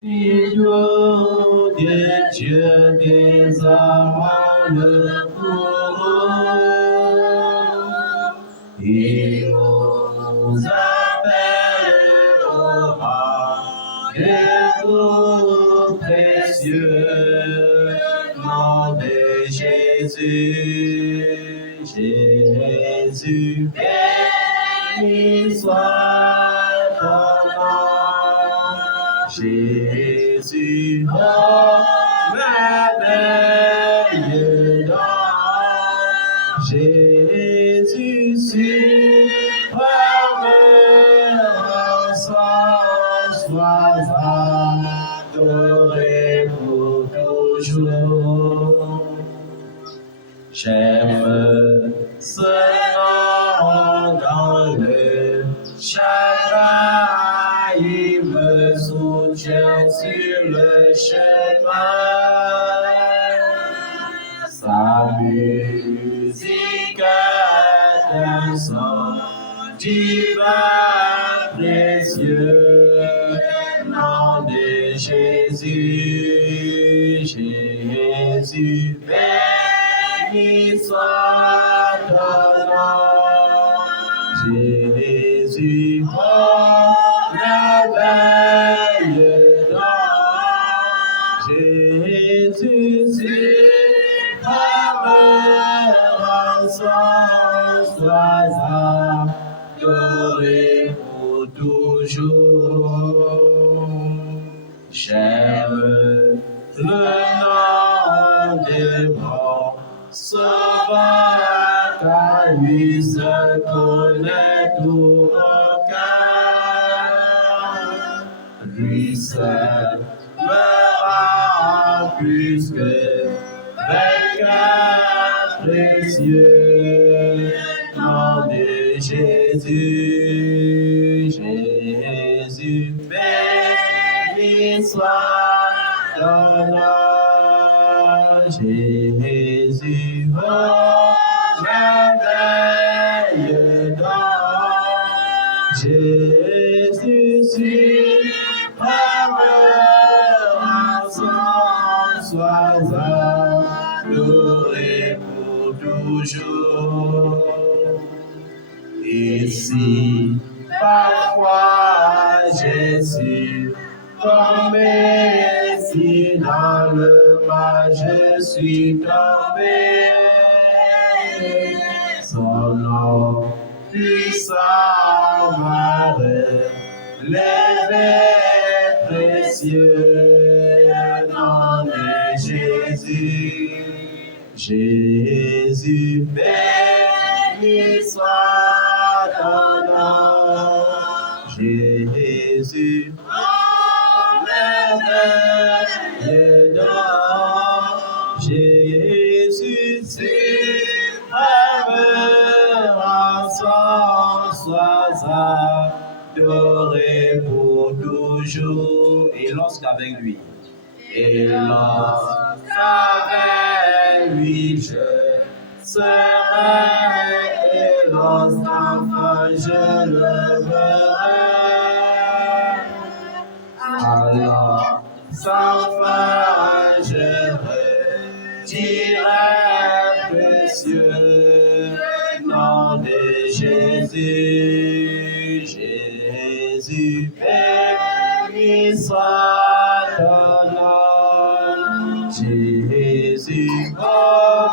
Figure de Dieu des amants le courant, il nous appelle au rendez-vous précieux, nom de Jésus, Jésus, béni soit ton nom, Jésus, oh, merveilleux don, Jésus, suprême rançon, sois adoré pour toujours. J'aime ce nom dans le chagrin, il me soutient sur le chemin. Sa musique est un son divin, précieux, nom de Jésus, Jésus, béni soit ton nom, Jésus, oh, merveilleux don, Jésus, suprême rançon, sois adoré pour toujours. J'aime le nom de mon Sauveur, car lui seul connaît tout mon cœur. Lui seul me rend plus que vainqueur précieux, nom de Jésus, Jésus, béni soit ton nom, Jésus, oh, merveilleux don, Jésus, suprême rançon, sois adoré pour toujours. Et si parfois j'ai su tomber, si dans le mal je suis tombé, son nom puissant m'a relevé, précieux nom de Jésus, Jésus, béni soit ton nom, Jésus, oh, merveilleux don, Jésus, suprême rançon, sois adoré pour toujours. Et lorsqu'avec lui, je serai, et lorsqu'enfin je le verrai, alors sans fin je redirai précieux nom de Jésus, Jésus, béni soit ton nom, Jésus, oh,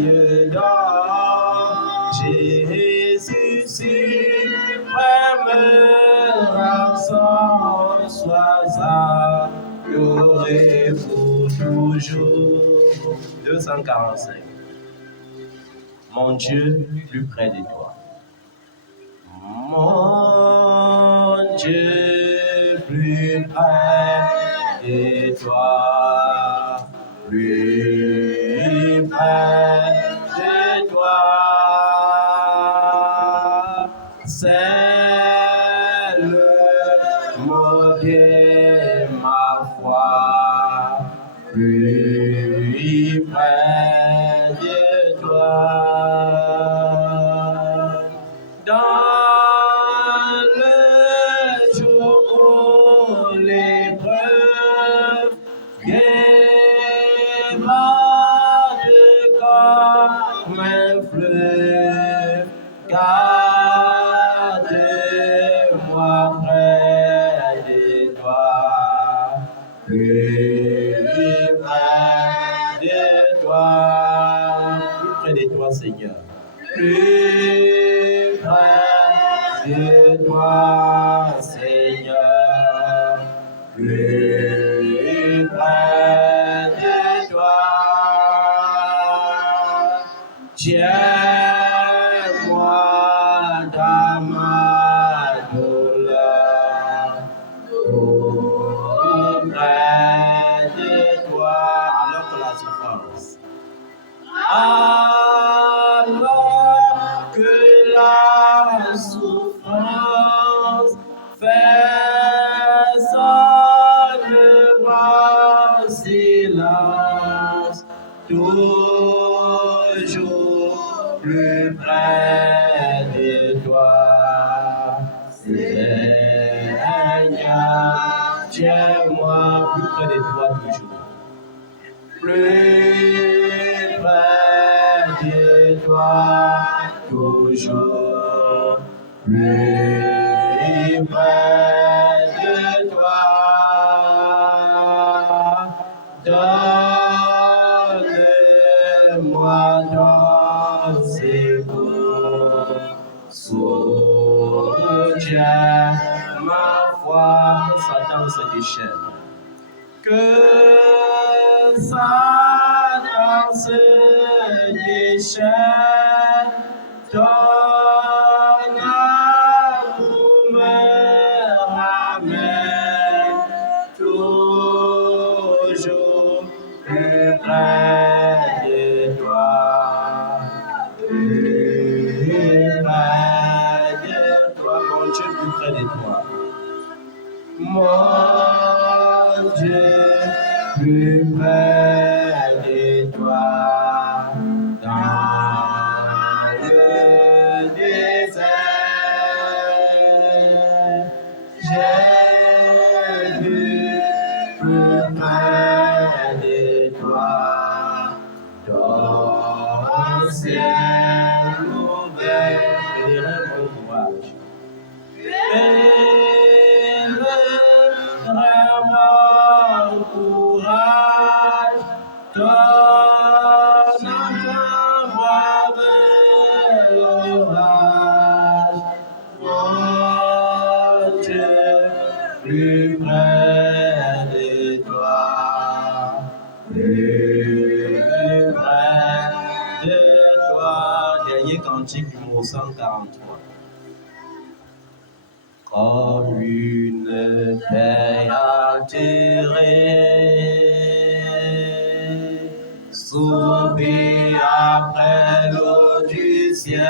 merveilleux don, Jésus, suprême rançon, sois adoré pour toujours. 245. Mon Dieu, plus près de toi. Mon Dieu, plus près de toi, plus près de toi, c'est le mot de ma foi, plus près de toi. Dans le jour où plus près de toi, Seigneur, plus près de toi, Seigneur, plus près de toi. Tiens-moi dans ma douleur, auprès de toi, alors que la souffrance, alors que la souffrance fait seulement silence, toujours plus près de toi, Seigneur, tiens-moi plus près de toi toujours, plus près de toi toujours, plus près de toi. Donne-moi ton secours, soutiens ma foi. Satan se déchaîne. Que Satan se déchaîne, ton amour me ramène toujours plus près de toi, plus près de toi, mon Dieu, plus près de toi. Mon Dieu, plus près de toi, dans le désert, Jésus, plus près de toi, ton ciel ouvert, bénirai mon courage. Mon courage, ton enfant l'orage, mon Dieu, plus près de toi, plus près de toi. Dernier cantique du mot 143. Comme une paix attirée, soupir après l'eau du ciel,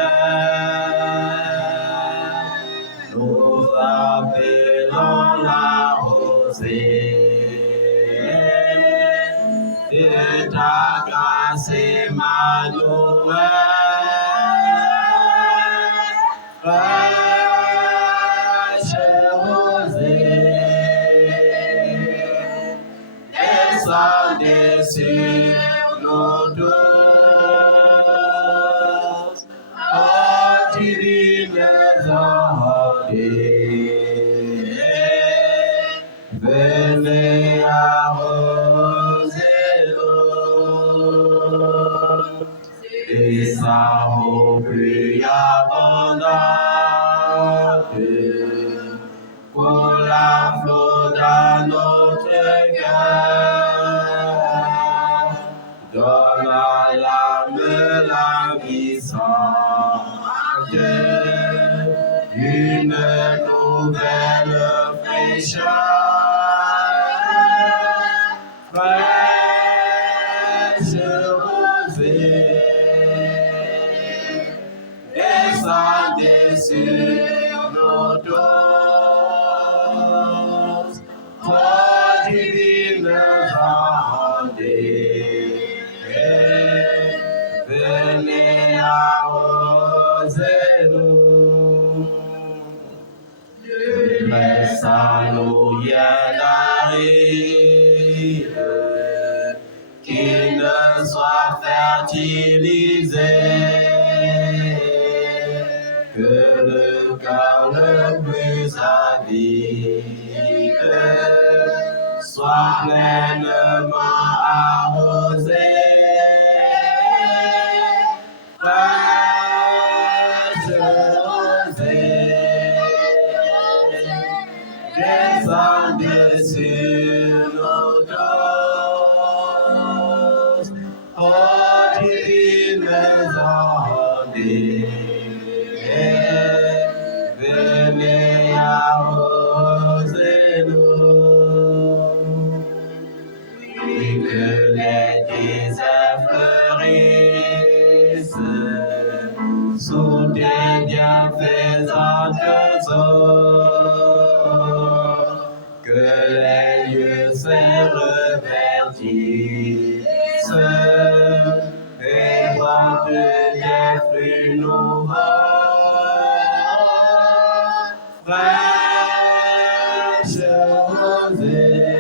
nous appelons la rosée de ta grâce, Emmanuel. Descendez sur nos dos, oh divines ordées, venez arroser l'eau, et sa pluie abondante, pour la flot dans notre cœur, donne à l'âme la vie sans Dieu, une nouvelle fraîcheur, fraîche rosée, descendez sur nos dos, oh divine rendez, venez arroser nous. Laisse à nous rien n'arrive, qu'il ne soit fertilisé, que le cœur le plus avide soit pleinement arrosé. Fraîche rosée, descendez sur nos doses. Oh, divines ondes, venez arroser-nous. Oui, que les déserts fleurissent sous tes bienfaisantes eaux, que les lieux se reverdissent et portent des fruits nouveaux. Fraîche rosée,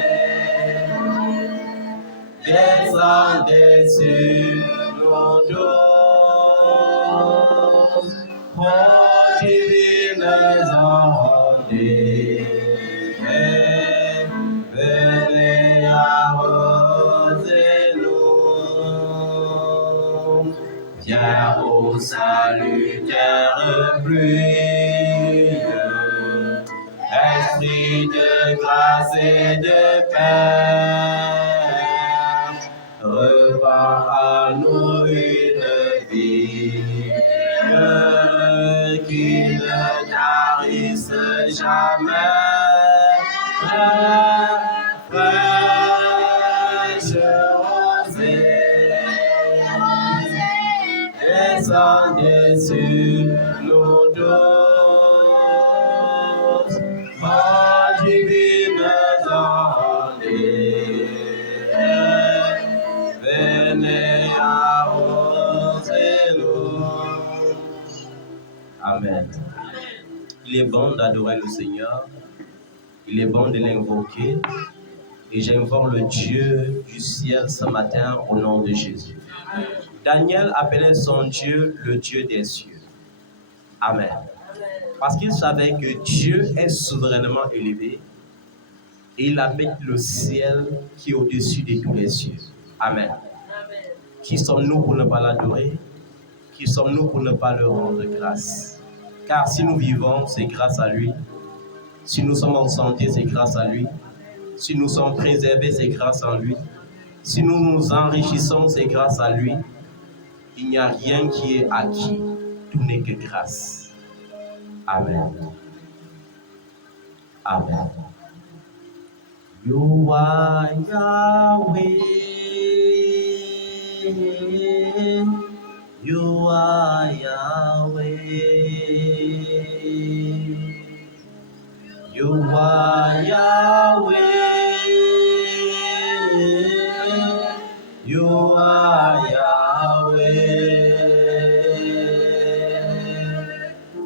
descendez sur nos doses. Oh, divines ondes, venez arroser-nous. Viens au salutaire pluie, esprit de grâce et de paix, repars à nous une vie qui ne tarisse jamais. Fraîche rosée, descendez sur nos doses. Oh, divines ondes, venez arroser-nous. Amen. Il est bon d'adorer le Seigneur. Il est bon de l'invoquer. Et j'invoque le Dieu du ciel ce matin au nom de Jésus. Daniel appelait son Dieu le Dieu des cieux. Amen. Parce qu'il savait que Dieu est souverainement élevé et il habite le ciel qui est au-dessus de tous les cieux. Amen. Qui sommes-nous pour ne pas l'adorer? Qui sommes-nous pour ne pas le rendre grâce? Car si nous vivons, c'est grâce à lui. Si nous sommes en santé, c'est grâce à lui. Si nous sommes préservés, c'est grâce à lui. Si nous nous enrichissons, c'est grâce à lui. Il n'y a rien qui est acquis. Tout n'est que grâce. Amen. Amen. You are Yahweh. You are Yahweh. You are Yahweh. You are Yahweh.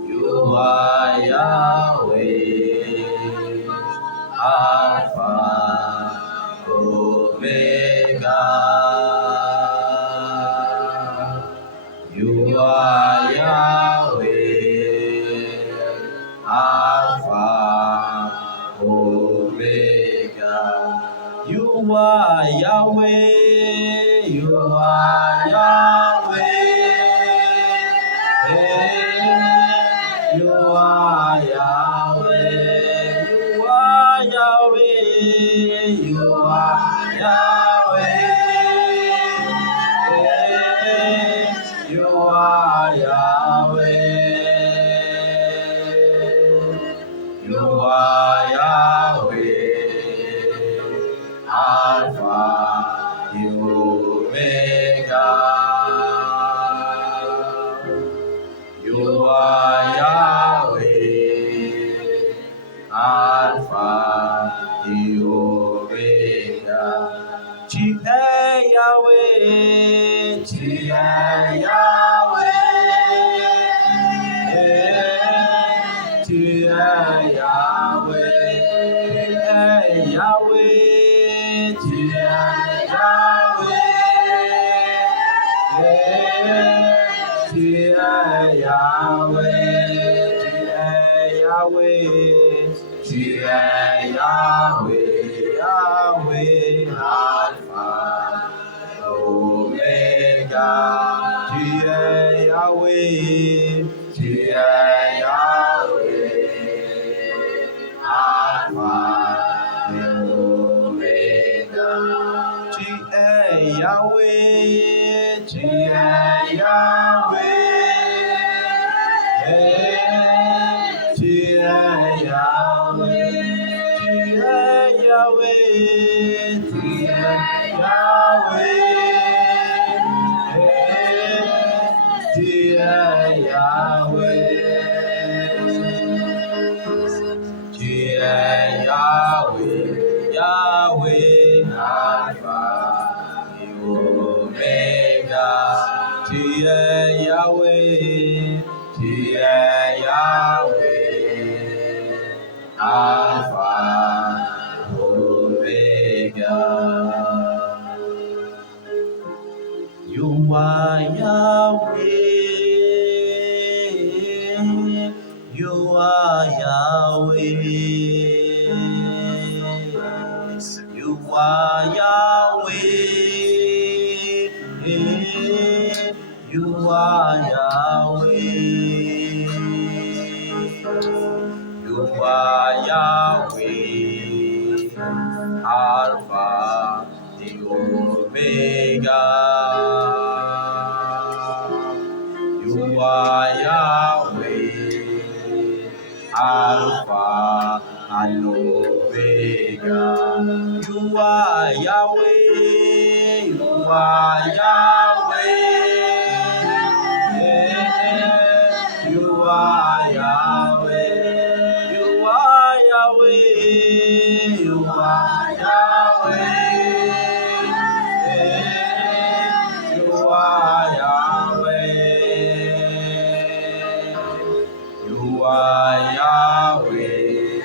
You are Yahweh. Alpha, Omega. You are Yahweh. Alpha, Omega. You are Yahweh. You are Yahweh. You are Yahweh. You are Yahweh. You are Yahweh. You are Yahweh. Alpha, Omega. You are Yahweh. Alpha, Omega. Tu es Yahweh. Tu es Yahweh. Tu es Yahweh. Tu es Yahweh. Tu es Yahweh. Tu es Yahweh. Tu es Yahweh. Yahweh. Yahweh, tu es Yahweh. Tu es Yahweh, tu es Yahweh, tu es Yahweh. Tu es Yahweh, tu es Yahweh, Yahweh, Alpha et Omega. Tu es Yahweh, tu es Yahweh, Alpha, Omega. You are Yahweh, you are Yahweh, you are Yahweh, you are Yahweh, you are Yahweh, Alpha and Omega. You are Yahweh, Alpha and Omega. You are Yahweh, you are Yahweh. You are Yahweh, you are Yahweh, you are Yahweh. You are Yahweh, you are Yahweh,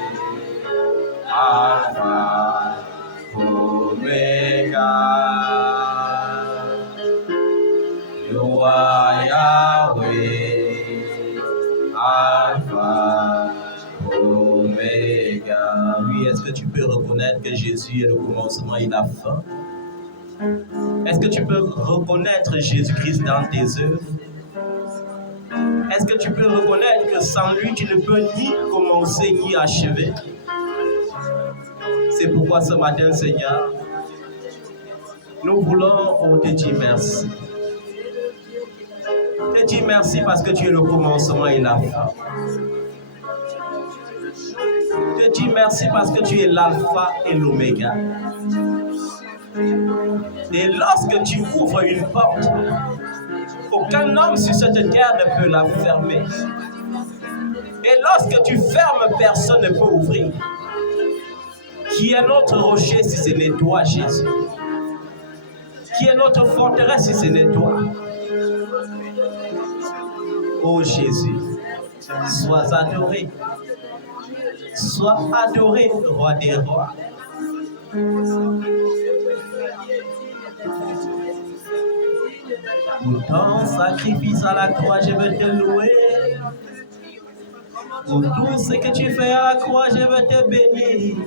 Alpha, Omega. You are Yahweh, Alpha, Omega. Oui, est-ce que tu peux reconnaître que Jésus est le commencement et la fin? Est-ce que tu peux reconnaître Jésus-Christ dans tes œuvres? Est-ce que tu peux reconnaître que sans lui, tu ne peux ni commencer ni achever? C'est pourquoi ce matin, Seigneur, nous voulons te dire merci. Te dire merci parce que tu es le commencement et la fin. Te dire merci parce que tu es l'alpha et l'oméga. Et lorsque tu ouvres une porte, aucun homme sur cette terre ne peut la fermer. Et lorsque tu fermes, personne ne peut ouvrir. Qui est notre rocher si ce n'est toi, Jésus? Qui est notre forteresse si ce n'est toi? Oh Jésus, sois adoré. Sois adoré, roi des rois. Pour ton sacrifice à la croix, je veux te louer. Pour tout ce que tu fais à la croix, je veux te bénir.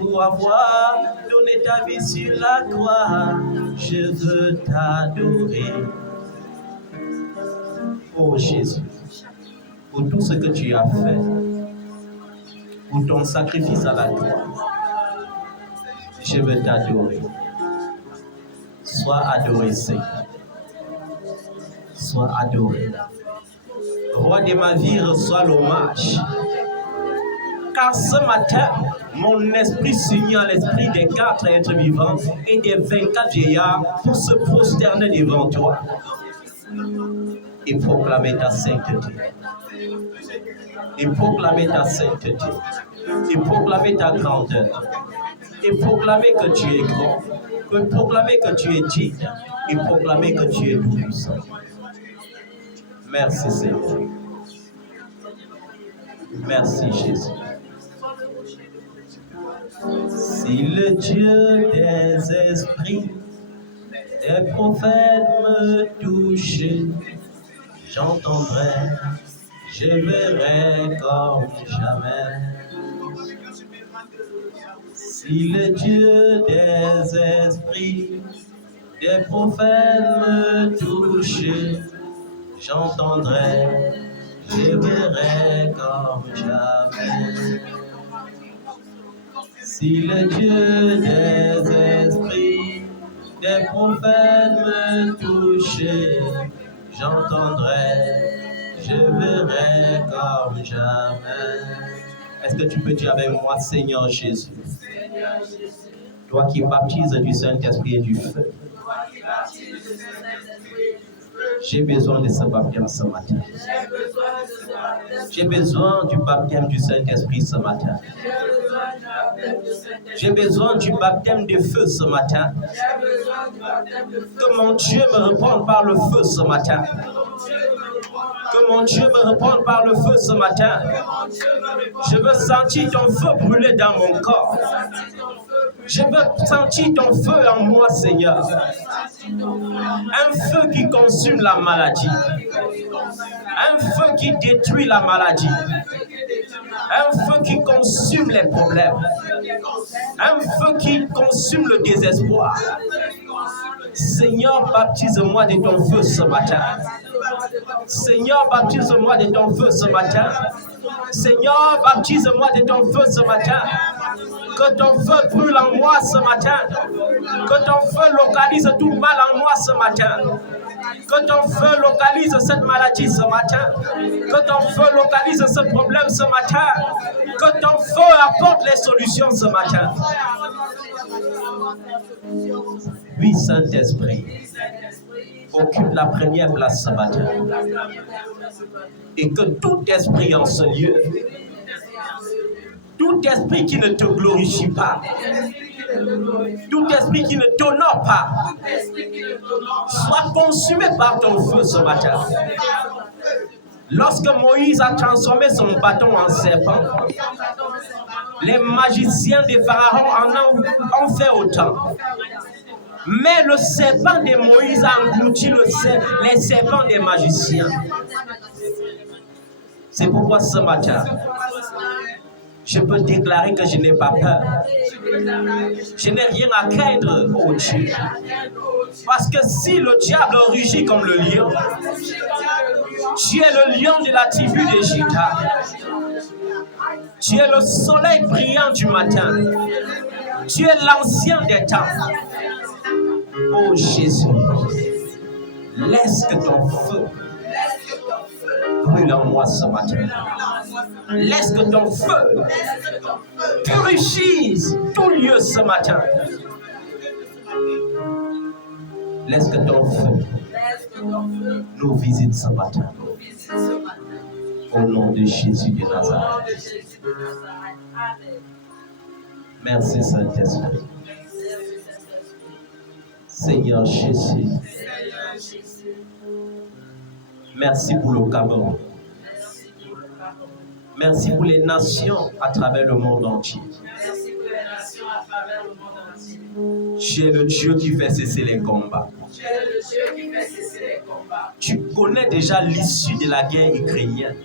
Pour avoir donné ta vie sur la croix, je veux t'adorer. Oh Jésus, pour tout ce que tu as fait, pour ton sacrifice à la croix, je veux t'adorer. Sois adoré, Seigneur. Sois adoré. Roi de ma vie, reçois l'hommage. Car ce matin, mon esprit s'unit à l'esprit des 4 êtres vivants et des 24 vieillards pour se prosterner devant toi et proclamer ta sainteté. Et proclamer ta sainteté. Et proclamer ta grandeur. Et proclamer que tu es grand. Et proclamer que tu es digne. Et proclamer que tu es tout-puissant. Merci Seigneur. Merci Jésus. Si le Dieu des esprits, des prophètes me touchent, j'entendrai, je verrai comme jamais. Si le Dieu des esprits, des prophètes me touchent, j'entendrai, je verrai comme jamais. Si le Dieu des esprits, des prophètes me toucher, j'entendrai, je verrai comme jamais. Est-ce que tu peux dire avec moi, Seigneur Jésus, toi qui baptises du Saint-Esprit et du feu, j'ai besoin de ce baptême ce matin. J'ai besoin du baptême du Saint-Esprit ce matin. J'ai besoin du baptême de feu ce matin. Que mon Dieu me réponde par le feu ce matin. Que mon Dieu me réponde par le feu ce matin. Je veux sentir ton feu brûler dans mon corps. Je veux sentir ton feu en moi, Seigneur. Un feu qui consume la maladie. Un feu qui détruit la maladie. Un feu qui consume les problèmes. Un feu qui consume le désespoir. Seigneur, baptise-moi de ton feu ce matin. Seigneur, baptise-moi de ton feu ce matin. Seigneur, baptise-moi de ton feu ce matin. Que ton feu brûle en moi ce matin. Que ton feu localise tout mal en moi ce matin. Que ton feu localise cette maladie ce matin. Que ton feu localise ce problème ce matin. Que ton feu apporte les solutions ce matin. Oui, Saint-Esprit, occupe la première place ce matin. Et que tout esprit en ce lieu, tout esprit qui ne te glorifie pas, tout esprit qui ne t'honore pas, soit consumé par ton feu ce matin. Lorsque Moïse a transformé son bâton en serpent, les magiciens des pharaons en ont fait autant. Mais le serpent de Moïse a englouti les serpents des magiciens. C'est pourquoi ce matin, je peux déclarer que je n'ai pas peur. Je n'ai rien à craindre, oh Dieu. Parce que si le diable rugit comme le lion, tu es le lion de la tribu de Juda. Tu es le soleil brillant du matin. Tu es l'ancien des temps. Oh Jésus, laisse que ton feu brûle en moi ce matin. Laisse que ton feu purifie tout lieu ce matin. Laisse que ton feu nous visite ce matin. Au nom de Jésus de Nazareth. Merci Saint-Esprit. Seigneur Jésus. Merci pour le Cameroun. Merci pour les nations à travers le monde entier. Tu es le Dieu qui fait cesser les combats. Tu connais déjà l'issue de la guerre ukrainienne.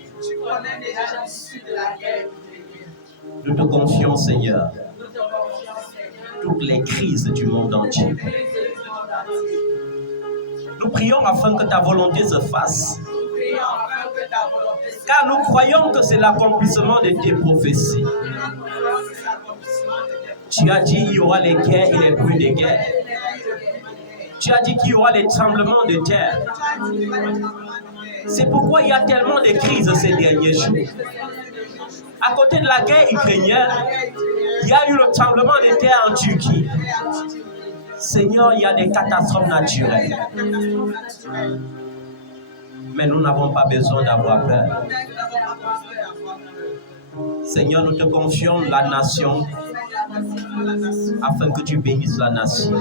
Nous te confions, Seigneur, toutes les crises du monde entier. Nous prions afin que ta volonté se fasse. Car nous croyons que c'est l'accomplissement de tes prophéties. Tu as dit qu'il y aura les guerres et les bruits de guerre. Tu as dit qu'il y aura les tremblements de terre. C'est pourquoi il y a tellement de crises ces derniers jours. À côté de la guerre ukrainienne, il y a eu le tremblement de terre en Turquie. Seigneur, il y a des catastrophes naturelles. Mais nous n'avons pas besoin d'avoir peur. Seigneur, nous te confions la nation afin que tu bénisses la nation.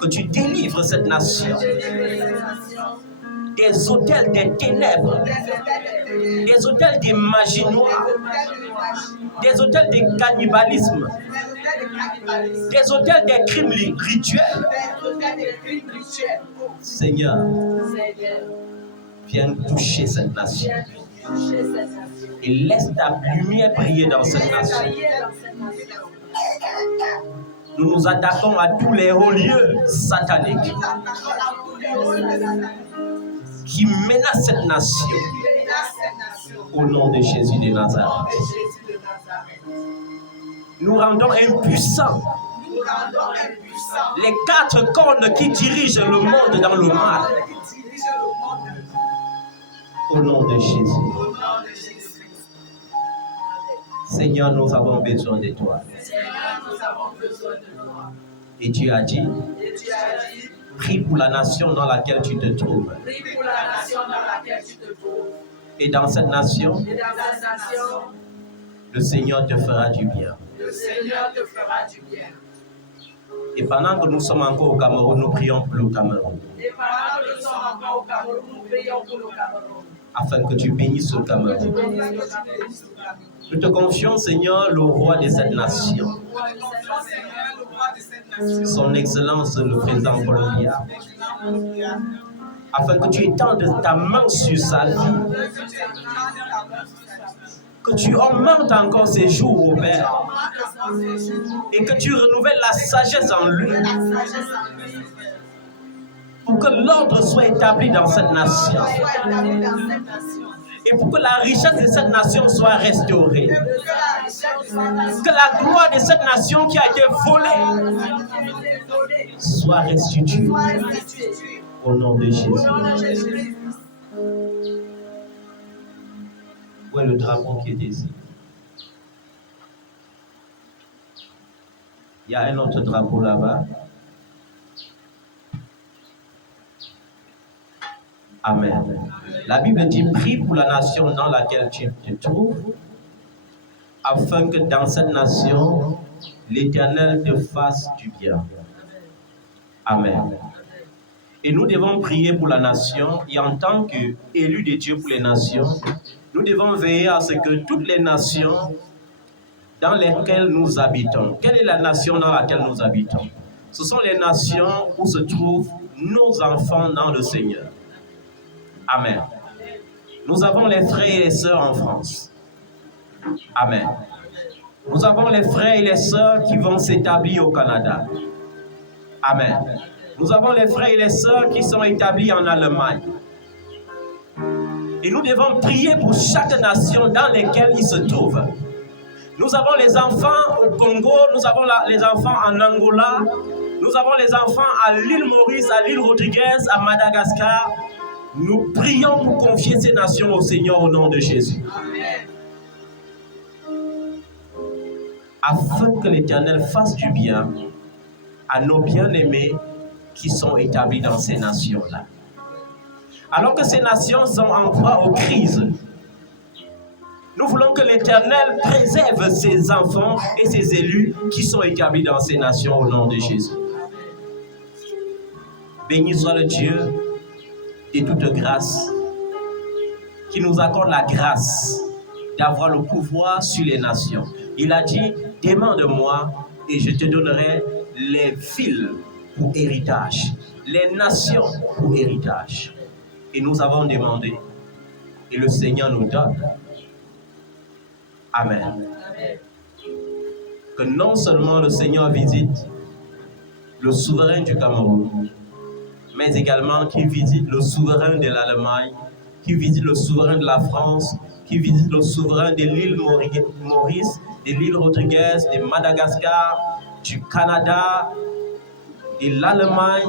Que tu délivres cette nation des autels des ténèbres, des autels des magies noires, des autels du cannibalisme, des autels des crimes rituels. Seigneur, viens toucher cette nation et laisse ta lumière briller dans cette nation. Nous nous attaquons à tous les hauts lieux sataniques qui menacent cette nation au nom de Jésus de Nazareth. Nous rendons impuissants Les 4 cornes qui dirigent le monde dans le mal. Au nom de Jésus. Seigneur, nous avons besoin de toi. Et tu as dit, prie pour la nation dans laquelle tu te trouves. Et dans cette nation, le Seigneur te fera du bien. Et pendant que nous sommes encore au Cameroun, nous prions pour le Cameroun. Afin que tu bénisses le Cameroun. Nous te confions, Seigneur, le roi de cette nation. Son Excellence le président Paul Biya. Afin que tu étendes ta main sur sa vie. Que tu augmentes encore ses jours au Père. Et que tu renouvelles la sagesse en lui. Pour que l'ordre soit établi dans cette nation. Et pour que la richesse de cette nation soit restaurée. Que la gloire de cette nation qui a été volée soit restituée. Au nom de Jésus. Où est le drapeau qui est ici? Il y a un autre drapeau là-bas. Amen. La Bible dit, prie pour la nation dans laquelle tu te trouves, afin que dans cette nation, l'Éternel te fasse du bien. Amen. Et nous devons prier pour la nation, et en tant qu'élus de Dieu pour les nations, nous devons veiller à ce que toutes les nations dans lesquelles nous habitons, quelle est la nation dans laquelle nous habitons? Ce sont les nations où se trouvent nos enfants dans le Seigneur. Amen. Nous avons les frères et les sœurs en France. Amen. Nous avons les frères et les sœurs qui vont s'établir au Canada. Amen. Nous avons les frères et les sœurs qui sont établis en Allemagne. Et nous devons prier pour chaque nation dans laquelle ils se trouvent. Nous avons les enfants au Congo, nous avons les enfants en Angola, nous avons les enfants à l'île Maurice, à l'île Rodriguez, à Madagascar. Nous prions pour confier ces nations au Seigneur au nom de Jésus. Amen. Afin que l'Éternel fasse du bien à nos bien-aimés qui sont établis dans ces nations-là. Alors que ces nations sont en proie aux crises, nous voulons que l'Éternel préserve ses enfants et ses élus qui sont établis dans ces nations au nom de Jésus. Béni soit le Dieu de toute grâce, qui nous accorde la grâce d'avoir le pouvoir sur les nations. Il a dit, demande-moi et je te donnerai les villes pour héritage, les nations pour héritage. Et nous avons demandé, et le Seigneur nous donne. Amen. Que non seulement le Seigneur visite le souverain du Cameroun, mais également qu'il visite le souverain de l'Allemagne, qu'il visite le souverain de la France, qu'il visite le souverain de l'île Maurice, de l'île Rodriguez, de Madagascar, du Canada, de l'Allemagne,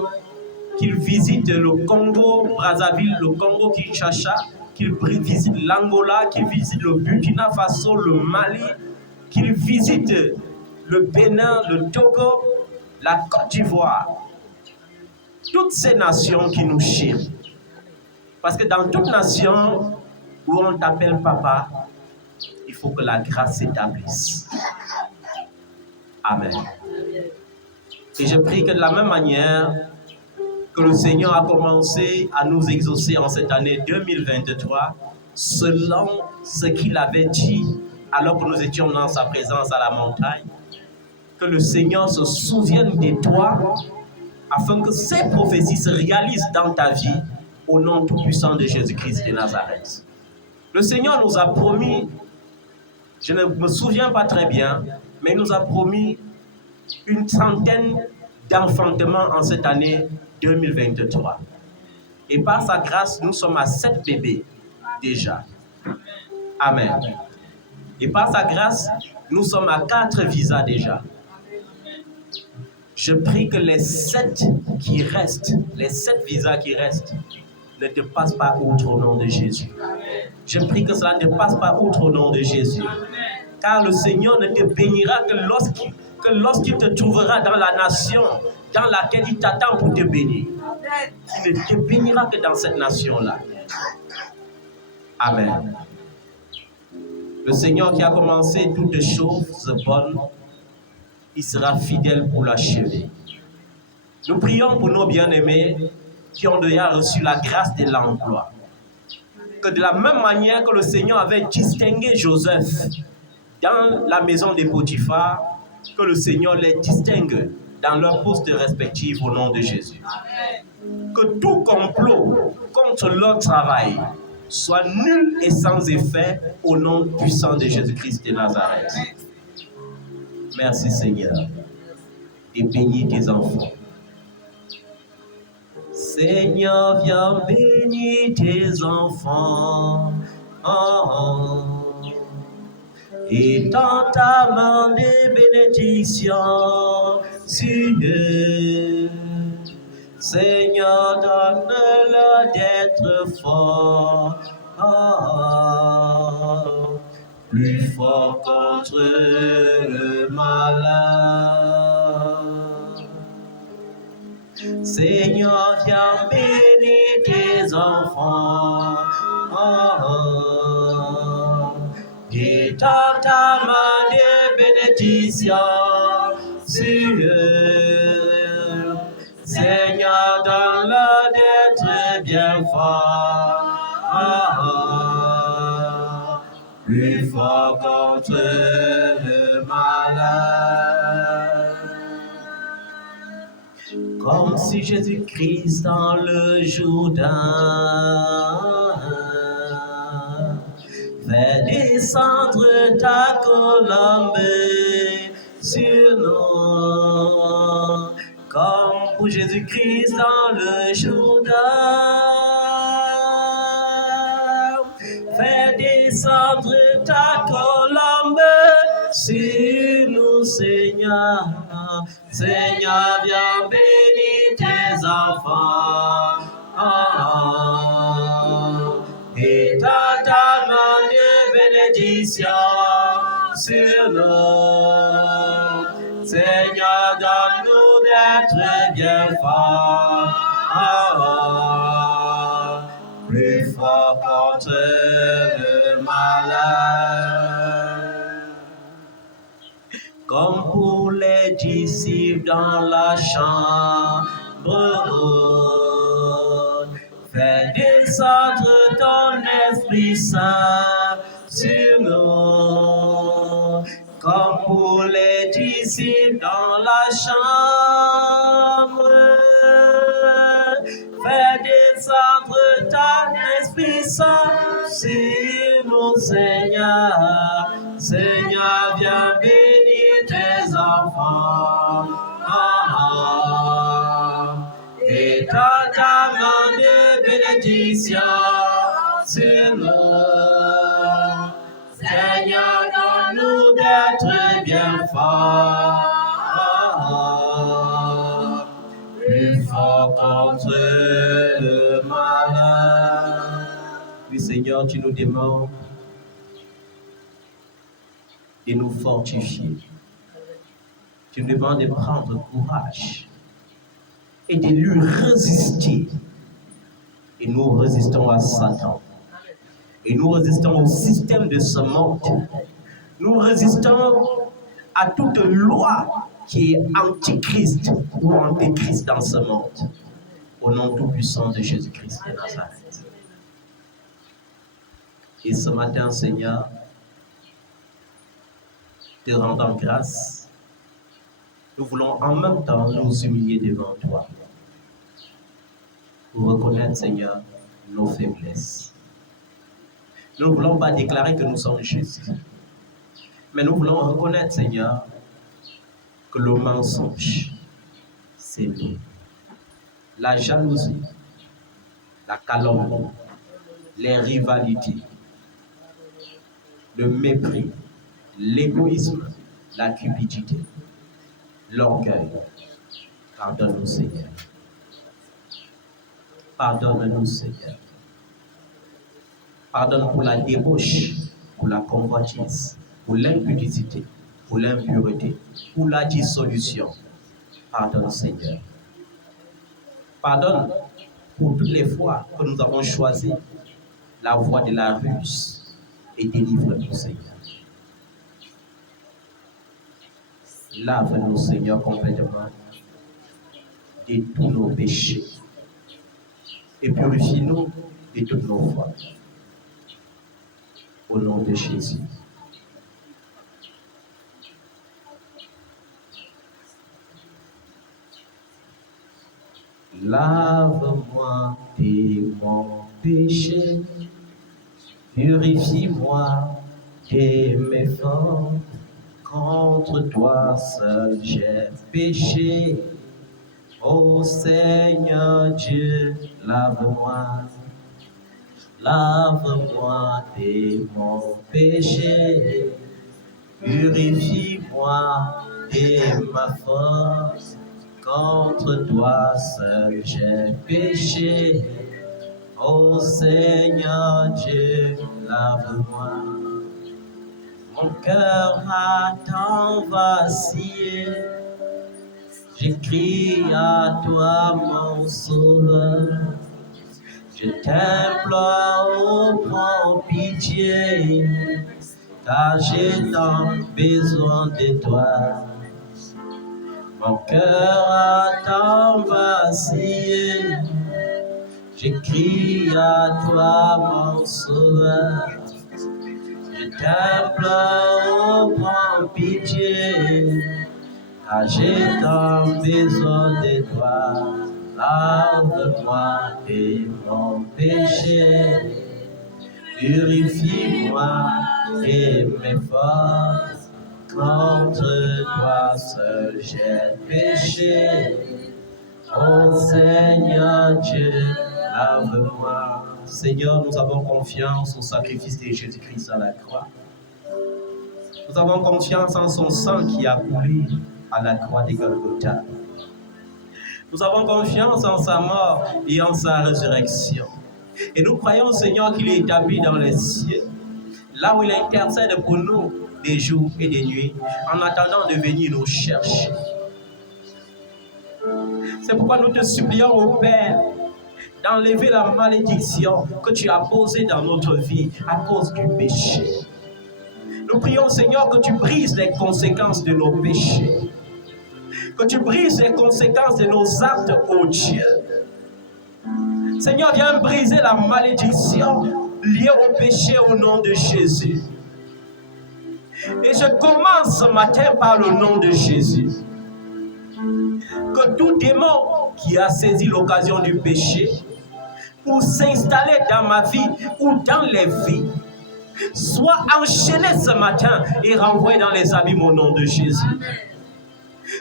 qu'il visite le Congo, Brazzaville, le Congo Kinshasa, qu'il visite l'Angola, qu'il visite le Burkina Faso, le Mali, qu'il visite le Bénin, le Togo, la Côte d'Ivoire. Toutes ces nations qui nous chient. Parce que dans toute nation où on t'appelle papa, il faut que la grâce s'établisse. Amen. Et je prie que de la même manière que le Seigneur a commencé à nous exaucer en cette année 2023, selon ce qu'il avait dit alors que nous étions dans sa présence à la montagne, que le Seigneur se souvienne de toi, afin que ces prophéties se réalisent dans ta vie, au nom tout-puissant de Jésus-Christ de Nazareth. Le Seigneur nous a promis, je ne me souviens pas très bien, mais il nous a promis une centaine d'enfantements en cette année 2023. Et par sa grâce, nous sommes à 7 bébés déjà. Amen. Et par sa grâce, nous sommes à 4 visas déjà. Je prie que les 7 qui restent, les 7 visas qui restent, ne te passent pas outre au nom de Jésus. Je prie que cela ne passe pas outre au nom de Jésus. Car le Seigneur ne te bénira que lorsqu'il te trouvera dans la nation dans laquelle il t'attend pour te bénir. Il ne te bénira que dans cette nation-là. Amen. Le Seigneur qui a commencé toutes choses bonnes, il sera fidèle pour l'achever. Nous prions pour nos bien-aimés qui ont déjà reçu la grâce de l'emploi. Que de la même manière que le Seigneur avait distingué Joseph dans la maison des Potiphar, que le Seigneur les distingue dans leurs postes respectifs au nom de Jésus. Que tout complot contre leur travail soit nul et sans effet au nom puissant de Jésus-Christ de Nazareth. Merci Seigneur et bénis tes enfants. Seigneur, viens bénir tes enfants. Et dans ta main de bénédiction sur eux. Seigneur, donne-leur d'être forts, plus fort contre le malin. Seigneur, viens bénir tes enfants, et dans ta main de bénédiction sur eux. Seigneur, donne-leur d'être bien fort, plus fort contre le malin. Comme si Jésus-Christ dans le Jourdain fait descendre ta colombe sur nous. Comme pour Jésus-Christ dans le Jourdain, fais descendre ta colombe sur nous, Seigneur. Seigneur, viens bénir tes enfants. Et dans ta main de bénédiction sur nous. Seigneur, donne-nous d'être bien forts, plus fort contre le malin. Comme pour les disciples dans la chambre haute, fais descendre ton Esprit Saint sur nous. Comme pour les disciples dans la chambre, fais descendre ton Esprit Saint sur nous, Seigneur. Seigneur, viens bénir tes enfants. Et dans ta main de bénédiction sur nous. Seigneur, donne-nous d'être bien forts, plus fort contre le malin. Oui, Seigneur, tu nous demandes de nous fortifier. Tu nous demandes de prendre courage et de lui résister. Et nous résistons à Satan. Et nous résistons au système de ce monde. Nous résistons à toute loi qui est antichrist ou antéchrist dans ce monde. Au nom tout-puissant de Jésus-Christ de Nazareth. Et ce matin, Seigneur, te rendant grâce, nous voulons en même temps nous humilier devant toi. Pour reconnaître, Seigneur, nos faiblesses. Nous ne voulons pas déclarer que nous sommes justes. Mais nous voulons reconnaître, Seigneur, que le mensonge, c'est nous. La jalousie, la calomnie, les rivalités, le mépris, l'égoïsme, la cupidité, l'orgueil, Pardonne-nous, Seigneur. Pardonne-nous, Seigneur. Pardonne pour la débauche, pour la convoitise, pour l'impudicité, pour l'impureté, pour la dissolution. Pardonne, Seigneur. Pardonne pour toutes les fois que nous avons choisi la voie de la ruse et délivre-nous, Seigneur. Lave-nous, Seigneur, complètement de tous nos péchés et purifie-nous de toutes nos fautes. Au nom de Jésus. Lave-moi de mon péché, purifie-moi de mes fautes. Contre toi seul j'ai péché. Ô Seigneur Dieu, lave-moi. Lave-moi de mon péché, purifie-moi de ma force. Contre toi seul j'ai péché. Ô Seigneur Dieu, lave-moi. Mon cœur a tant vacillé, j'écris à toi mon sauveur. Je t'implore, oh, prends pitié, car j'ai tant besoin de toi. Mon cœur a tant vacillé, j'écris à toi, mon sauveur. Je t'implore, oh, prends pitié, car j'ai tant besoin de toi. Lave-moi de mon péché, purifie-moi de mes forces. Contre toi seul j'ai péché. Ô Seigneur Dieu, lave-moi. Seigneur, nous avons confiance au sacrifice de Jésus-Christ à la croix. Nous avons confiance en son sang qui a coulé à la croix de Golgotha. Nous avons confiance en sa mort et en sa résurrection. Et nous croyons, Seigneur, qu'il est établi dans les cieux, là où il intercède pour nous des jours et des nuits, en attendant de venir nous chercher. C'est pourquoi nous te supplions, ô Père, d'enlever la malédiction que tu as posée dans notre vie à cause du péché. Nous prions, Seigneur, que tu brises les conséquences de nos péchés. Que tu brises les conséquences de nos actes, ô Dieu. Seigneur, viens briser la malédiction liée au péché au nom de Jésus. Et je commence ce matin par le nom de Jésus. Que tout démon qui a saisi l'occasion du péché pour s'installer dans ma vie ou dans les vies soit enchaîné ce matin et renvoyé dans les abîmes au nom de Jésus.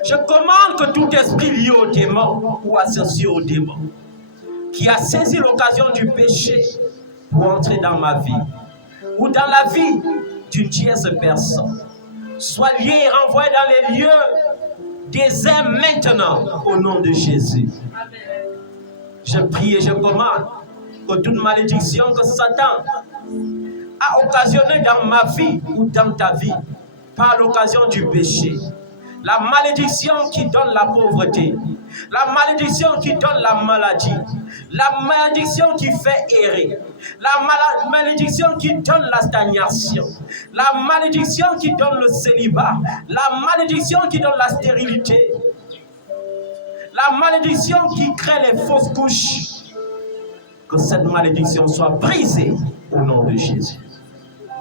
Je commande que tout esprit lié au démon ou associé au démon qui a saisi l'occasion du péché pour entrer dans ma vie ou dans la vie d'une tierce personne soit lié et renvoyé dans les lieux déserts maintenant au nom de Jésus. Je prie et je commande que toute malédiction que Satan a occasionnée dans ma vie ou dans ta vie par l'occasion du péché, la malédiction qui donne la pauvreté, la malédiction qui donne la maladie, la malédiction qui fait errer, la malédiction qui donne la stagnation, la malédiction qui donne le célibat, la malédiction qui donne la stérilité, la malédiction qui crée les fausses couches, que cette malédiction soit brisée au nom de Jésus.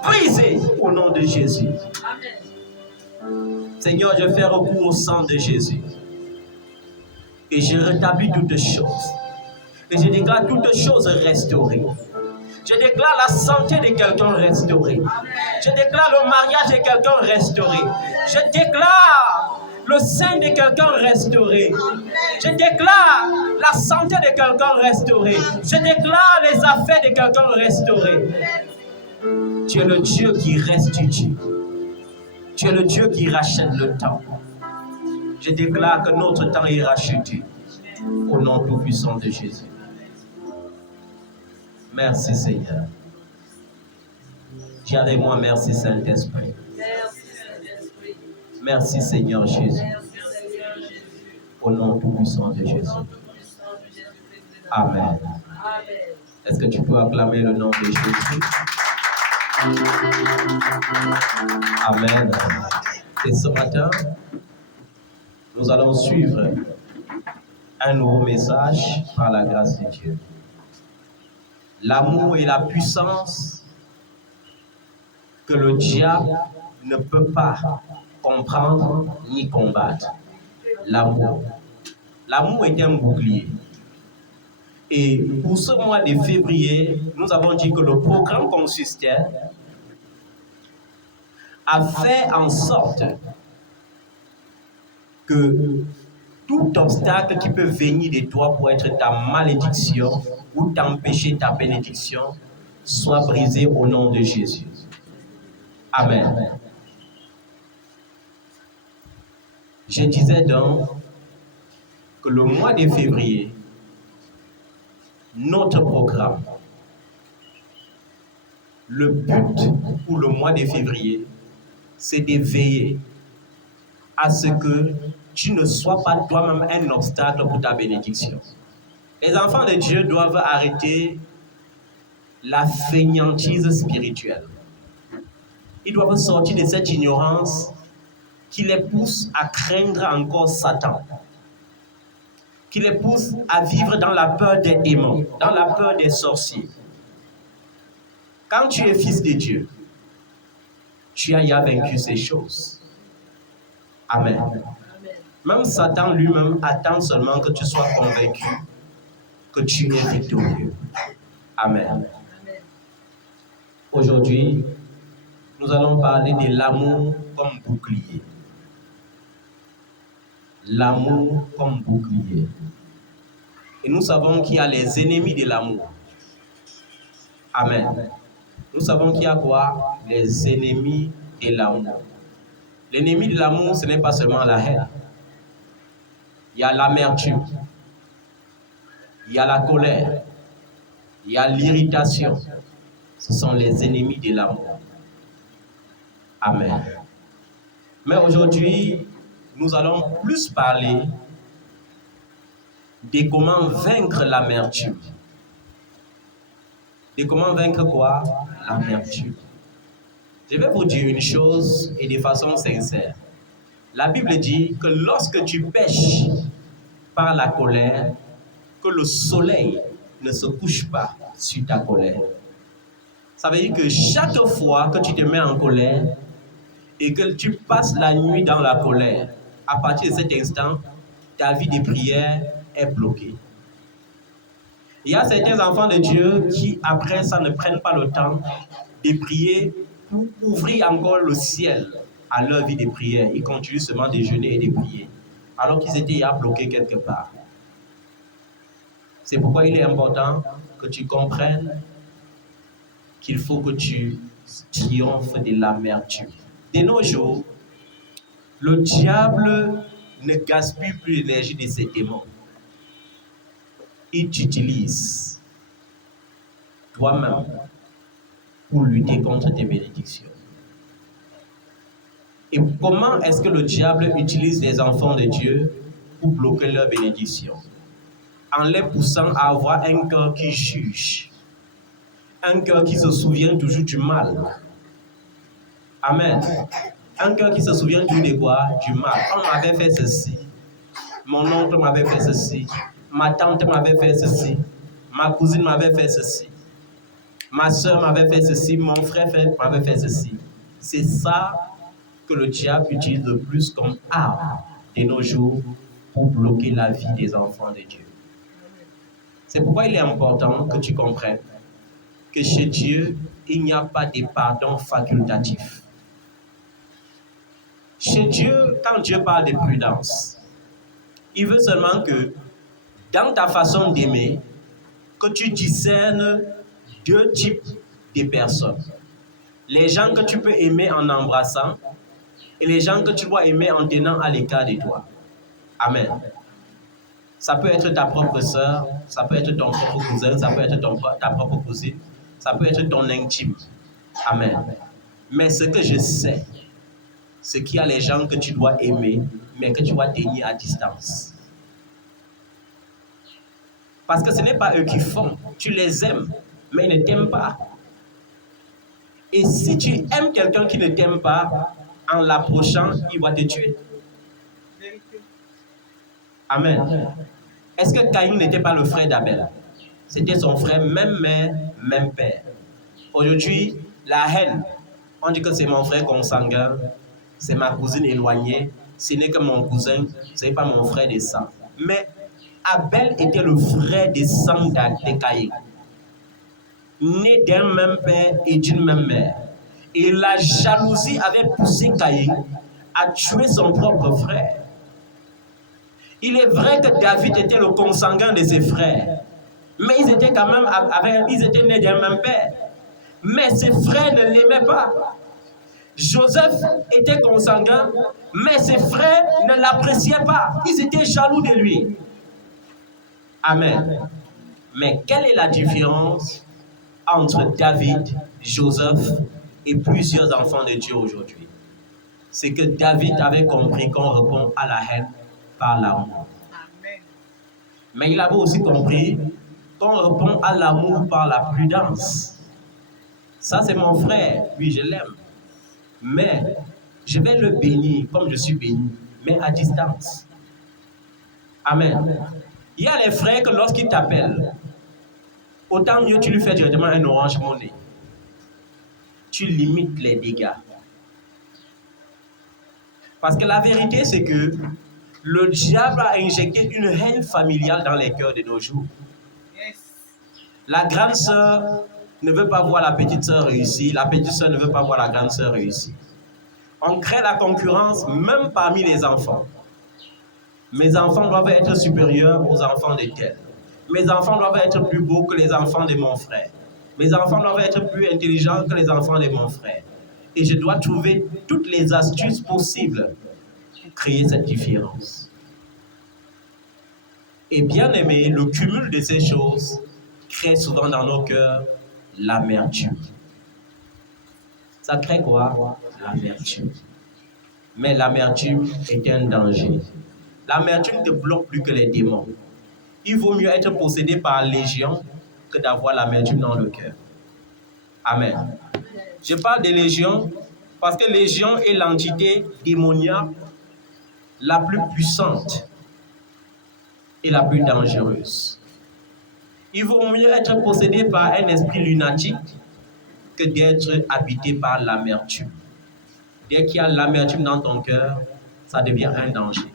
Brisée au nom de Jésus. Seigneur, je fais recours au sang de Jésus. Et je rétablis toutes choses. Et je déclare toutes choses restaurées. Je déclare la santé de quelqu'un restaurée. Je déclare le mariage de quelqu'un restauré. Je déclare le sein de quelqu'un restauré. Je déclare la santé de quelqu'un restaurée. Je déclare les affaires de quelqu'un restaurées. Tu es le Dieu qui restitue. Tu es le Dieu qui rachète le temps. Je déclare que notre temps est racheté au nom tout-puissant de Jésus. Merci Seigneur. Dis avec moi, merci Saint-Esprit. Merci Seigneur Jésus. Au nom tout-puissant de Jésus. Amen. Est-ce que tu peux acclamer le nom de Jésus? Amen. Et ce matin, nous allons suivre un nouveau message par la grâce de Dieu. L'amour et la puissance que le diable ne peut pas comprendre ni combattre. L'amour. L'amour est un bouclier. Et pour ce mois de février, nous avons dit que le programme consistait à faire en sorte que tout obstacle qui peut venir de toi pour être ta malédiction ou t'empêcher ta bénédiction soit brisé au nom de Jésus. Amen. Je disais donc que le mois de février, notre programme, le but pour le mois de février, c'est de veiller à ce que tu ne sois pas toi-même un obstacle pour ta bénédiction. Les enfants de Dieu doivent arrêter la fainéantise spirituelle. Ils doivent sortir de cette ignorance qui les pousse à craindre encore Satan, qui les pousse à vivre dans la peur des démons, dans la peur des sorciers. Quand tu es fils de Dieu, tu as vaincu ces choses. Amen. Même Satan lui-même attend seulement que tu sois convaincu que tu es victorieux. Amen. Aujourd'hui, nous allons parler de l'amour comme bouclier. L'amour comme bouclier. Et nous savons qu'il y a les ennemis de l'amour. Amen. Nous savons qu'il y a quoi? Les ennemis de l'amour. L'ennemi de l'amour, ce n'est pas seulement la haine. Il y a l'amertume. Il y a la colère. Il y a l'irritation. Ce sont les ennemis de l'amour. Amen. Mais aujourd'hui, nous allons plus parler de comment vaincre l'amertume. De comment vaincre quoi? L'amertume. Je vais vous dire une chose et de façon sincère. La Bible dit que lorsque tu pêches par la colère, que le soleil ne se couche pas sur ta colère. Ça veut dire que chaque fois que tu te mets en colère et que tu passes la nuit dans la colère, à partir de cet instant, ta vie de prière est bloquée. Il y a certains enfants de Dieu qui, après ça, ne prennent pas le temps de prier pour ouvrir encore le ciel à leur vie de prière. Ils continuent seulement de jeûner et de prier, alors qu'ils étaient bloqués quelque part. C'est pourquoi il est important que tu comprennes qu'il faut que tu triomphes de l'amertume. De nos jours, le diable ne gaspille plus l'énergie de ses démons. Il t'utilise toi-même pour lutter contre tes bénédictions. Et comment est-ce que le diable utilise les enfants de Dieu pour bloquer leurs bénédictions? En les poussant à avoir un cœur qui juge, un cœur qui se souvient toujours du mal. Amen. Un cœur qui se souvient toujours de quoi? Du mal. On m'avait fait ceci. Mon oncle m'avait fait ceci. Ma tante m'avait fait ceci. Ma cousine m'avait fait ceci. Ma soeur m'avait fait ceci. Mon frère m'avait fait ceci. C'est ça que le diable utilise le plus comme arme de nos jours pour bloquer la vie des enfants de Dieu. C'est pourquoi il est important que tu comprennes que chez Dieu, il n'y a pas de pardon facultatif. Chez Dieu, quand Dieu parle de prudence, il veut seulement que dans ta façon d'aimer, que tu discernes deux types de personnes. Les gens que tu peux aimer en embrassant et les gens que tu dois aimer en tenant à l'écart de toi. Amen. Ça peut être ta propre sœur, ça peut être ton propre cousin, ça peut être ta propre cousine, ça peut être ton intime. Amen. Mais ce que je sais, c'est qu'il y a les gens que tu dois aimer, mais que tu dois tenir à distance. Parce que ce n'est pas eux qui font, tu les aimes, mais ils ne t'aiment pas. Et si tu aimes quelqu'un qui ne t'aime pas, en l'approchant, il va te tuer. Amen. Est-ce que Caïn n'était pas le frère d'Abel? C'était son frère, même mère, même père. Aujourd'hui, la haine, on dit que c'est mon frère consanguin, c'est ma cousine éloignée, ce n'est que mon cousin, ce n'est pas mon frère de sang. Mais Abel était le frère de sang de Caïn, né d'un même père et d'une même mère. Et la jalousie avait poussé Caïn à tuer son propre frère. Il est vrai que David était le consanguin de ses frères, mais ils étaient quand même ils étaient nés d'un même père. Mais ses frères ne l'aimaient pas. Joseph était consanguin, mais ses frères ne l'appréciaient pas. Ils étaient jaloux de lui. Amen. Mais quelle est la différence entre David, Joseph et plusieurs enfants de Dieu aujourd'hui? C'est que David avait compris qu'on répond à la haine par l'amour. Mais il avait aussi compris qu'on répond à l'amour par la prudence. Ça, c'est mon frère. Oui, je l'aime. Mais je vais le bénir comme je suis béni, mais à distance. Amen. Il y a les frères que lorsqu'ils t'appellent, autant mieux tu lui fais directement un orange monnaie. Tu limites les dégâts. Parce que la vérité, c'est que le diable a injecté une haine familiale dans les cœurs de nos jours. La grande sœur ne veut pas voir la petite sœur réussir, la petite sœur ne veut pas voir la grande sœur réussir. On crée la concurrence même parmi les enfants. Mes enfants doivent être supérieurs aux enfants de tel. Mes enfants doivent être plus beaux que les enfants de mon frère. Mes enfants doivent être plus intelligents que les enfants de mon frère. Et je dois trouver toutes les astuces possibles pour créer cette différence. Et bien aimé, le cumul de ces choses crée souvent dans nos cœurs l'amertume. Ça crée quoi? L'amertume. Mais l'amertume est un danger. L'amertume te bloque plus que les démons. Il vaut mieux être possédé par légion que d'avoir l'amertume dans le cœur. Amen. Je parle de légion parce que légion est l'entité démoniaque la plus puissante et la plus dangereuse. Il vaut mieux être possédé par un esprit lunatique que d'être habité par l'amertume. Dès qu'il y a l'amertume dans ton cœur, ça devient un danger.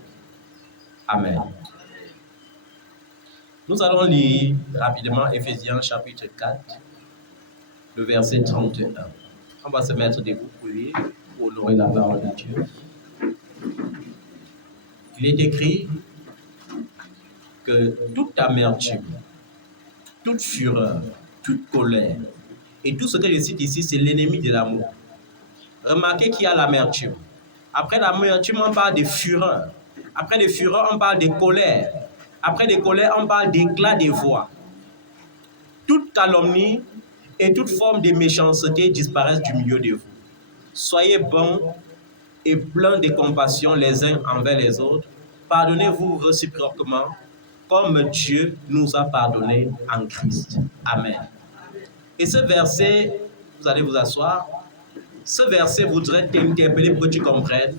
Amen. Nous allons lire rapidement Éphésiens chapitre 4, le verset 31. On va se mettre debout pour lire, pour honorer la parole de Dieu. Il est écrit que toute amertume, toute fureur, toute colère, et tout ce que je cite ici, c'est l'ennemi de l'amour. Remarquez qu'il y a l'amertume. Après l'amertume, on parle de fureur. Après de fureur, on parle de colère. Après de colère, on parle d'éclat de voix. Toute calomnie et toute forme de méchanceté disparaissent du milieu de vous. Soyez bons et pleins de compassion les uns envers les autres. Pardonnez-vous réciproquement, comme Dieu nous a pardonné en Christ. Amen. Et ce verset, vous allez vous asseoir, ce verset voudrait t'interpeller pour que tu comprennes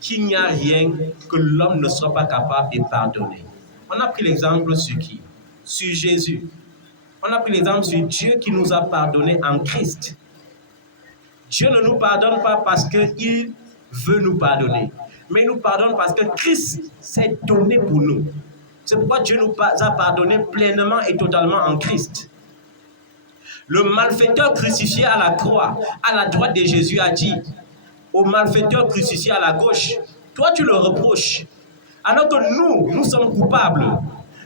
qu'il n'y a rien que l'homme ne soit pas capable de pardonner. On a pris l'exemple sur qui? Sur Jésus. On a pris l'exemple sur Dieu qui nous a pardonné en Christ. Dieu ne nous pardonne pas parce qu'il veut nous pardonner, mais il nous pardonne parce que Christ s'est donné pour nous. C'est pourquoi Dieu nous a pardonné pleinement et totalement en Christ. Le malfaiteur crucifié à la croix, à la droite de Jésus, a dit au malfaiteur crucifié à la gauche, toi tu le reproches, alors que nous sommes coupables.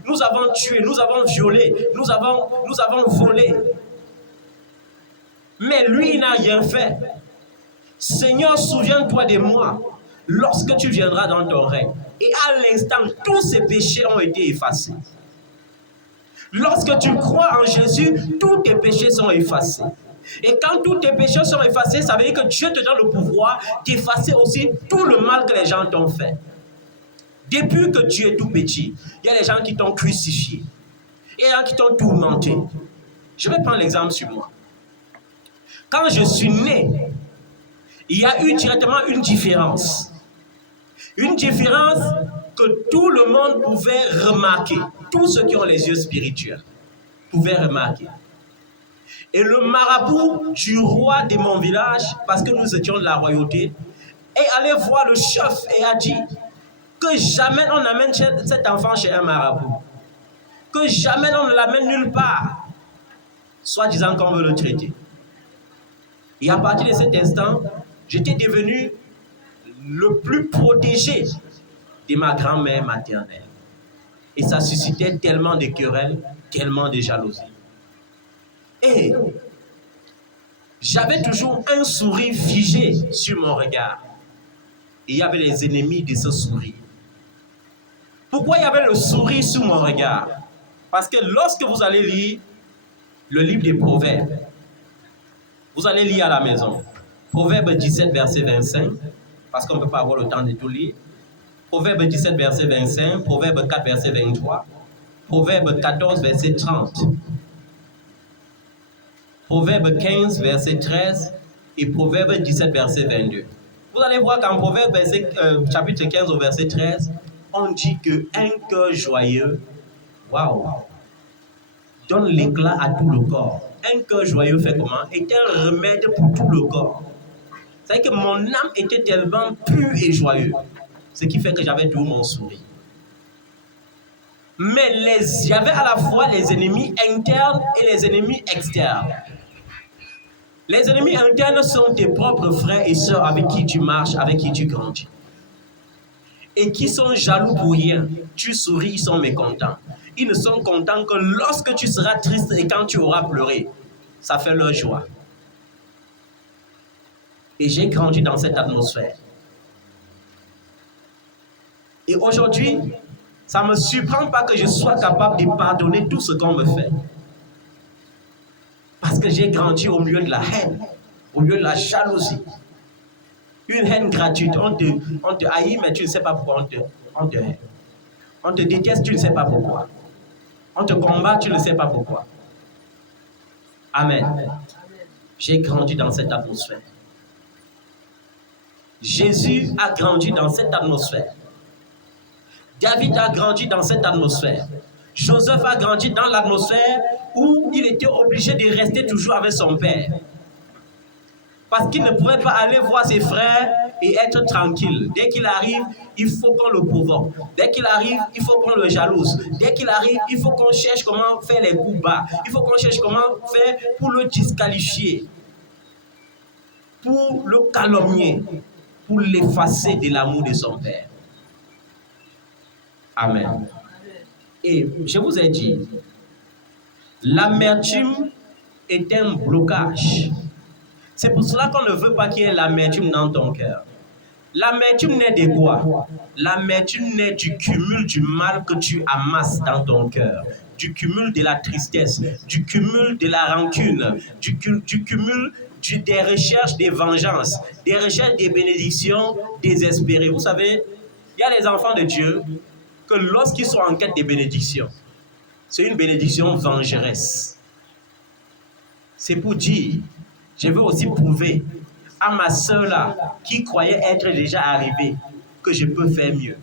Nous avons tué, nous avons violé, nous avons volé. Mais lui, il n'a rien fait. Seigneur, souviens-toi de moi lorsque tu viendras dans ton règne. Et à l'instant, tous ces péchés ont été effacés. Lorsque tu crois en Jésus, tous tes péchés sont effacés. Et quand tous tes péchés sont effacés, ça veut dire que Dieu te donne le pouvoir d'effacer aussi tout le mal que les gens t'ont fait. Depuis que tu es tout petit, il y a des gens qui t'ont crucifié. Il y a des gens qui t'ont tourmenté. Je vais prendre l'exemple sur moi. Quand je suis né, il y a eu directement une différence. Une différence que tout le monde pouvait remarquer. Tous ceux qui ont les yeux spirituels pouvaient remarquer. Et le marabout du roi de mon village, parce que nous étions de la royauté, est allé voir le chef et a dit que jamais on n'amène cet enfant chez un marabout. Que jamais on ne l'amène nulle part, soit disant qu'on veut le traiter. Et à partir de cet instant, j'étais devenu le plus protégé de ma grand-mère maternelle. Et ça suscitait tellement de querelles, tellement de jalousie. Et j'avais toujours un sourire figé sur mon regard. Et il y avait les ennemis de ce sourire. Pourquoi il y avait le sourire sur mon regard? Parce que lorsque vous allez lire le livre des Proverbes, vous allez lire à la maison. Proverbe 17, verset 25, parce qu'on ne peut pas avoir le temps de tout lire. Proverbe 17, verset 25, Proverbe 4, verset 23, Proverbe 14, verset 30, Proverbe 15, verset 13 et Proverbe 17, verset 22. Vous allez voir qu'en Proverbe chapitre 15 au verset 13, on dit qu'un cœur joyeux, waouh, donne l'éclat à tout le corps. Un cœur joyeux fait comment? Est un remède pour tout le corps. C'est-à-dire que mon âme était tellement pure et joyeuse, ce qui fait que j'avais toujours mon sourire. Mais il y avait à la fois les ennemis internes et les ennemis externes. Les ennemis internes sont tes propres frères et sœurs avec qui tu marches, avec qui tu grandis. Et qui sont jaloux pour rien. Tu souris, ils sont mécontents. Ils ne sont contents que lorsque tu seras triste et quand tu auras pleuré. Ça fait leur joie. Et j'ai grandi dans cette atmosphère. Et aujourd'hui, ça ne me surprend pas que je sois capable de pardonner tout ce qu'on me fait. Parce que j'ai grandi au milieu de la haine, au milieu de la jalousie. Une haine gratuite. On te haït, mais tu ne sais pas pourquoi on te hait. On te déteste, tu ne sais pas pourquoi. On te combat, tu ne sais pas pourquoi. Amen. J'ai grandi dans cette atmosphère. Jésus a grandi dans cette atmosphère. David a grandi dans cette atmosphère. Joseph a grandi dans l'atmosphère où il était obligé de rester toujours avec son père. Parce qu'il ne pouvait pas aller voir ses frères et être tranquille. Dès qu'il arrive, il faut qu'on le provoque. Dès qu'il arrive, il faut qu'on le jalouse. Dès qu'il arrive, il faut qu'on cherche comment faire les coups bas. Il faut qu'on cherche comment faire pour le disqualifier, pour le calomnier, pour l'effacer de l'amour de son père. Amen. Et je vous ai dit, l'amertume est un blocage. C'est pour cela qu'on ne veut pas qu'il y ait l'amertume dans ton cœur. L'amertume naît de quoi? L'amertume naît du cumul du mal que tu amasses dans ton cœur, du cumul de la tristesse, du cumul de la rancune, du cumul des recherches de vengeance, des recherches de bénédictions désespérées. Vous savez, il y a des enfants de Dieu que lorsqu'ils sont en quête de bénédiction, c'est une bénédiction vengeresse. C'est pour dire, je veux aussi prouver à ma soeur là, qui croyait être déjà arrivée, que je peux faire mieux.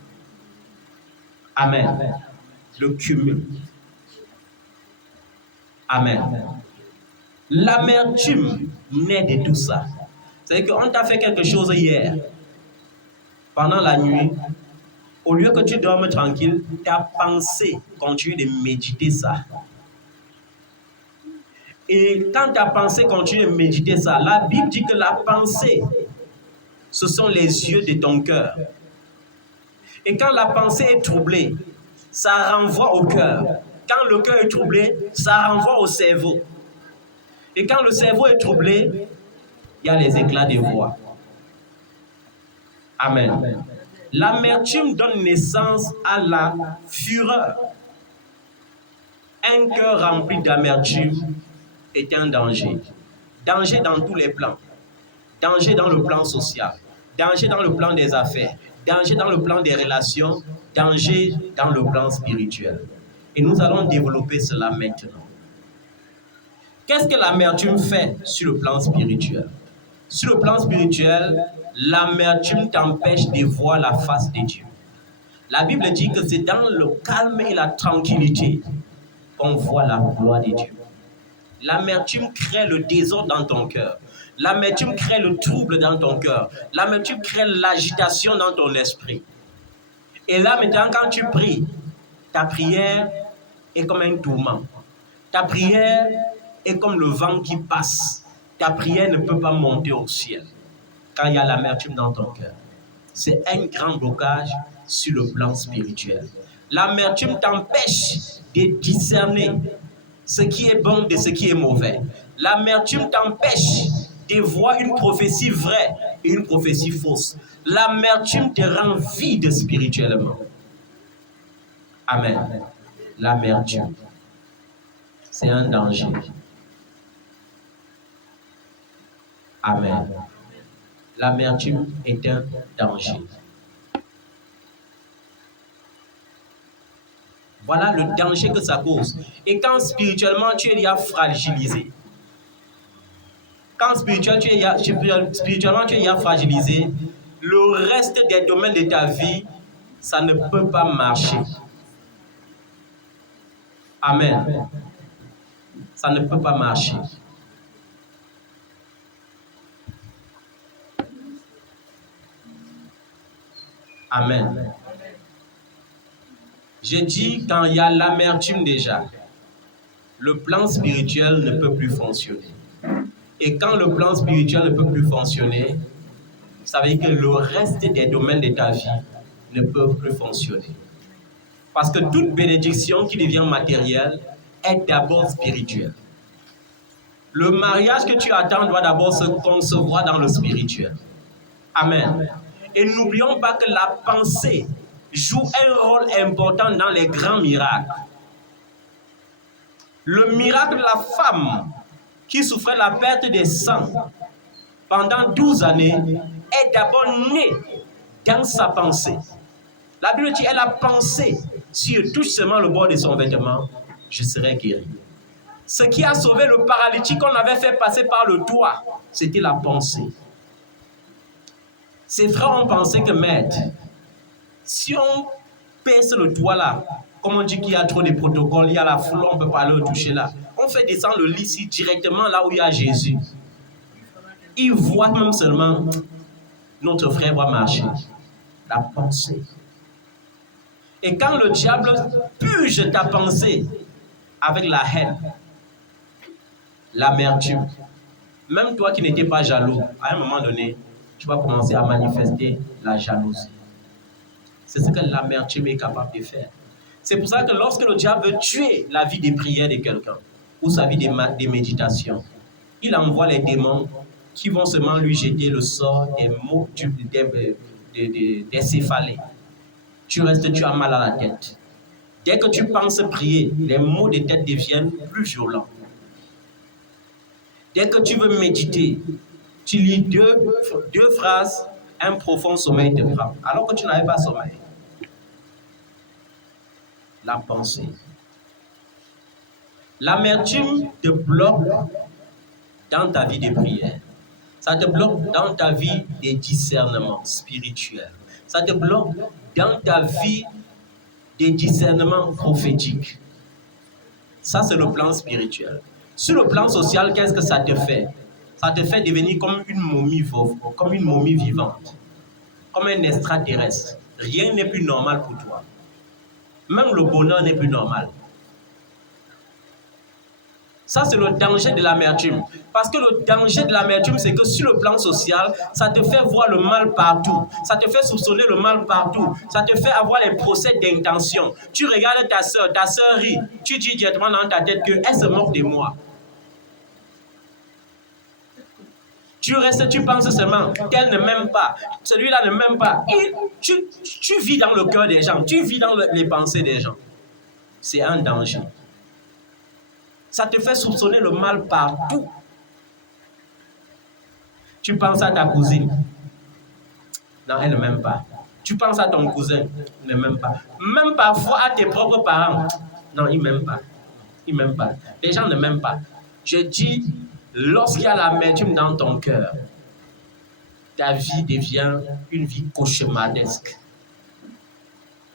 Amen. Le cumul. Amen. L'amertume naît de tout ça. C'est-à-dire qu'on t'a fait quelque chose hier, pendant la nuit. Au lieu que tu dormes tranquille, ta pensée continue de méditer ça. Et quand ta pensée continue de méditer ça, la Bible dit que la pensée, ce sont les yeux de ton cœur. Et quand la pensée est troublée, ça renvoie au cœur. Quand le cœur est troublé, ça renvoie au cerveau. Et quand le cerveau est troublé, il y a les éclats de voix. Amen. L'amertume donne naissance à la fureur. Un cœur rempli d'amertume est un danger. Danger dans tous les plans. Danger dans le plan social. Danger dans le plan des affaires. Danger dans le plan des relations. Danger dans le plan spirituel. Et nous allons développer cela maintenant. Qu'est-ce que l'amertume fait sur le plan spirituel? Sur le plan spirituel, l'amertume t'empêche de voir la face de Dieu. La Bible dit que c'est dans le calme et la tranquillité qu'on voit la gloire de Dieu. L'amertume crée le désordre dans ton cœur. L'amertume crée le trouble dans ton cœur. L'amertume crée l'agitation dans ton esprit. Et là, maintenant, quand tu pries, ta prière est comme un tourment. Ta prière est comme le vent qui passe. Ta prière ne peut pas monter au ciel quand il y a l'amertume dans ton cœur. C'est un grand blocage sur le plan spirituel. L'amertume t'empêche de discerner ce qui est bon de ce qui est mauvais. L'amertume t'empêche de voir une prophétie vraie et une prophétie fausse. L'amertume te rend vide spirituellement. Amen. L'amertume, c'est un danger. Amen. L'amertume est un danger. Voilà le danger que ça cause. Et quand spirituellement tu es déjà fragilisé, quand spirituellement tu es déjà fragilisé, le reste des domaines de ta vie, ça ne peut pas marcher. Amen. Ça ne peut pas marcher. Amen. Je dis, quand il y a l'amertume déjà, le plan spirituel ne peut plus fonctionner. Et quand le plan spirituel ne peut plus fonctionner, ça veut dire que le reste des domaines de ta vie ne peuvent plus fonctionner. Parce que toute bénédiction qui devient matérielle est d'abord spirituelle. Le mariage que tu attends doit d'abord se concevoir dans le spirituel. Amen. Et n'oublions pas que la pensée joue un rôle important dans les grands miracles. Le miracle de la femme qui souffrait la perte des sangs pendant 12 années est d'abord né dans sa pensée. La Bible dit, elle a pensé, si je touche seulement le bord de son vêtement, je serai guéri. Ce qui a sauvé le paralytique qu'on avait fait passer par le doigt, c'était la pensée. Ses frères ont pensé que, maître, si on pèse le doigt là, comme on dit qu'il y a trop de protocoles, il y a la foule, on ne peut pas le toucher là. On fait descendre le lit ici directement là où il y a Jésus. Il voit même seulement, notre frère va marcher. La pensée. Et quand le diable purge ta pensée avec la haine, l'amertume, même toi qui n'étais pas jaloux, à un moment donné, tu vas commencer à manifester la jalousie. C'est ce que l'amertume est capable de faire. C'est pour ça que lorsque le diable veut tuer la vie des prières de quelqu'un, ou sa vie des méditations, il envoie les démons qui vont seulement lui jeter le sort des mots, des céphalées. Tu as mal à la tête. Dès que tu penses prier, les maux de tête deviennent plus violents. Dès que tu veux méditer, tu lis deux phrases, un profond sommeil te prend, alors que tu n'avais pas sommeil. La pensée. L'amertume te bloque dans ta vie de prière. Ça te bloque dans ta vie de discernement spirituel. Ça te bloque dans ta vie de discernement prophétique. Ça, c'est le plan spirituel. Sur le plan social, qu'est-ce que ça te fait? Ça te fait devenir comme une momie vivante, comme un extraterrestre. Rien n'est plus normal pour toi. Même le bonheur n'est plus normal. Ça, c'est le danger de l'amertume. Parce que le danger de l'amertume, c'est que sur le plan social, ça te fait voir le mal partout. Ça te fait soupçonner le mal partout. Ça te fait avoir les procès d'intention. Tu regardes ta soeur rit. Tu dis directement dans ta tête qu'elle se moque de moi. Tu restes, tu penses seulement, tel ne m'aime pas, celui-là ne m'aime pas. Et tu vis dans le cœur des gens, tu vis dans les pensées des gens. C'est un danger. Ça te fait soupçonner le mal partout. Tu penses à ta cousine. Non, elle ne m'aime pas. Tu penses à ton cousin. Il ne m'aime pas. Même parfois à tes propres parents. Non, il ne m'aime pas. Il ne m'aime pas. Les gens ne m'aiment pas. Je dis, lorsqu'il y a l'amertume dans ton cœur, ta vie devient une vie cauchemardesque.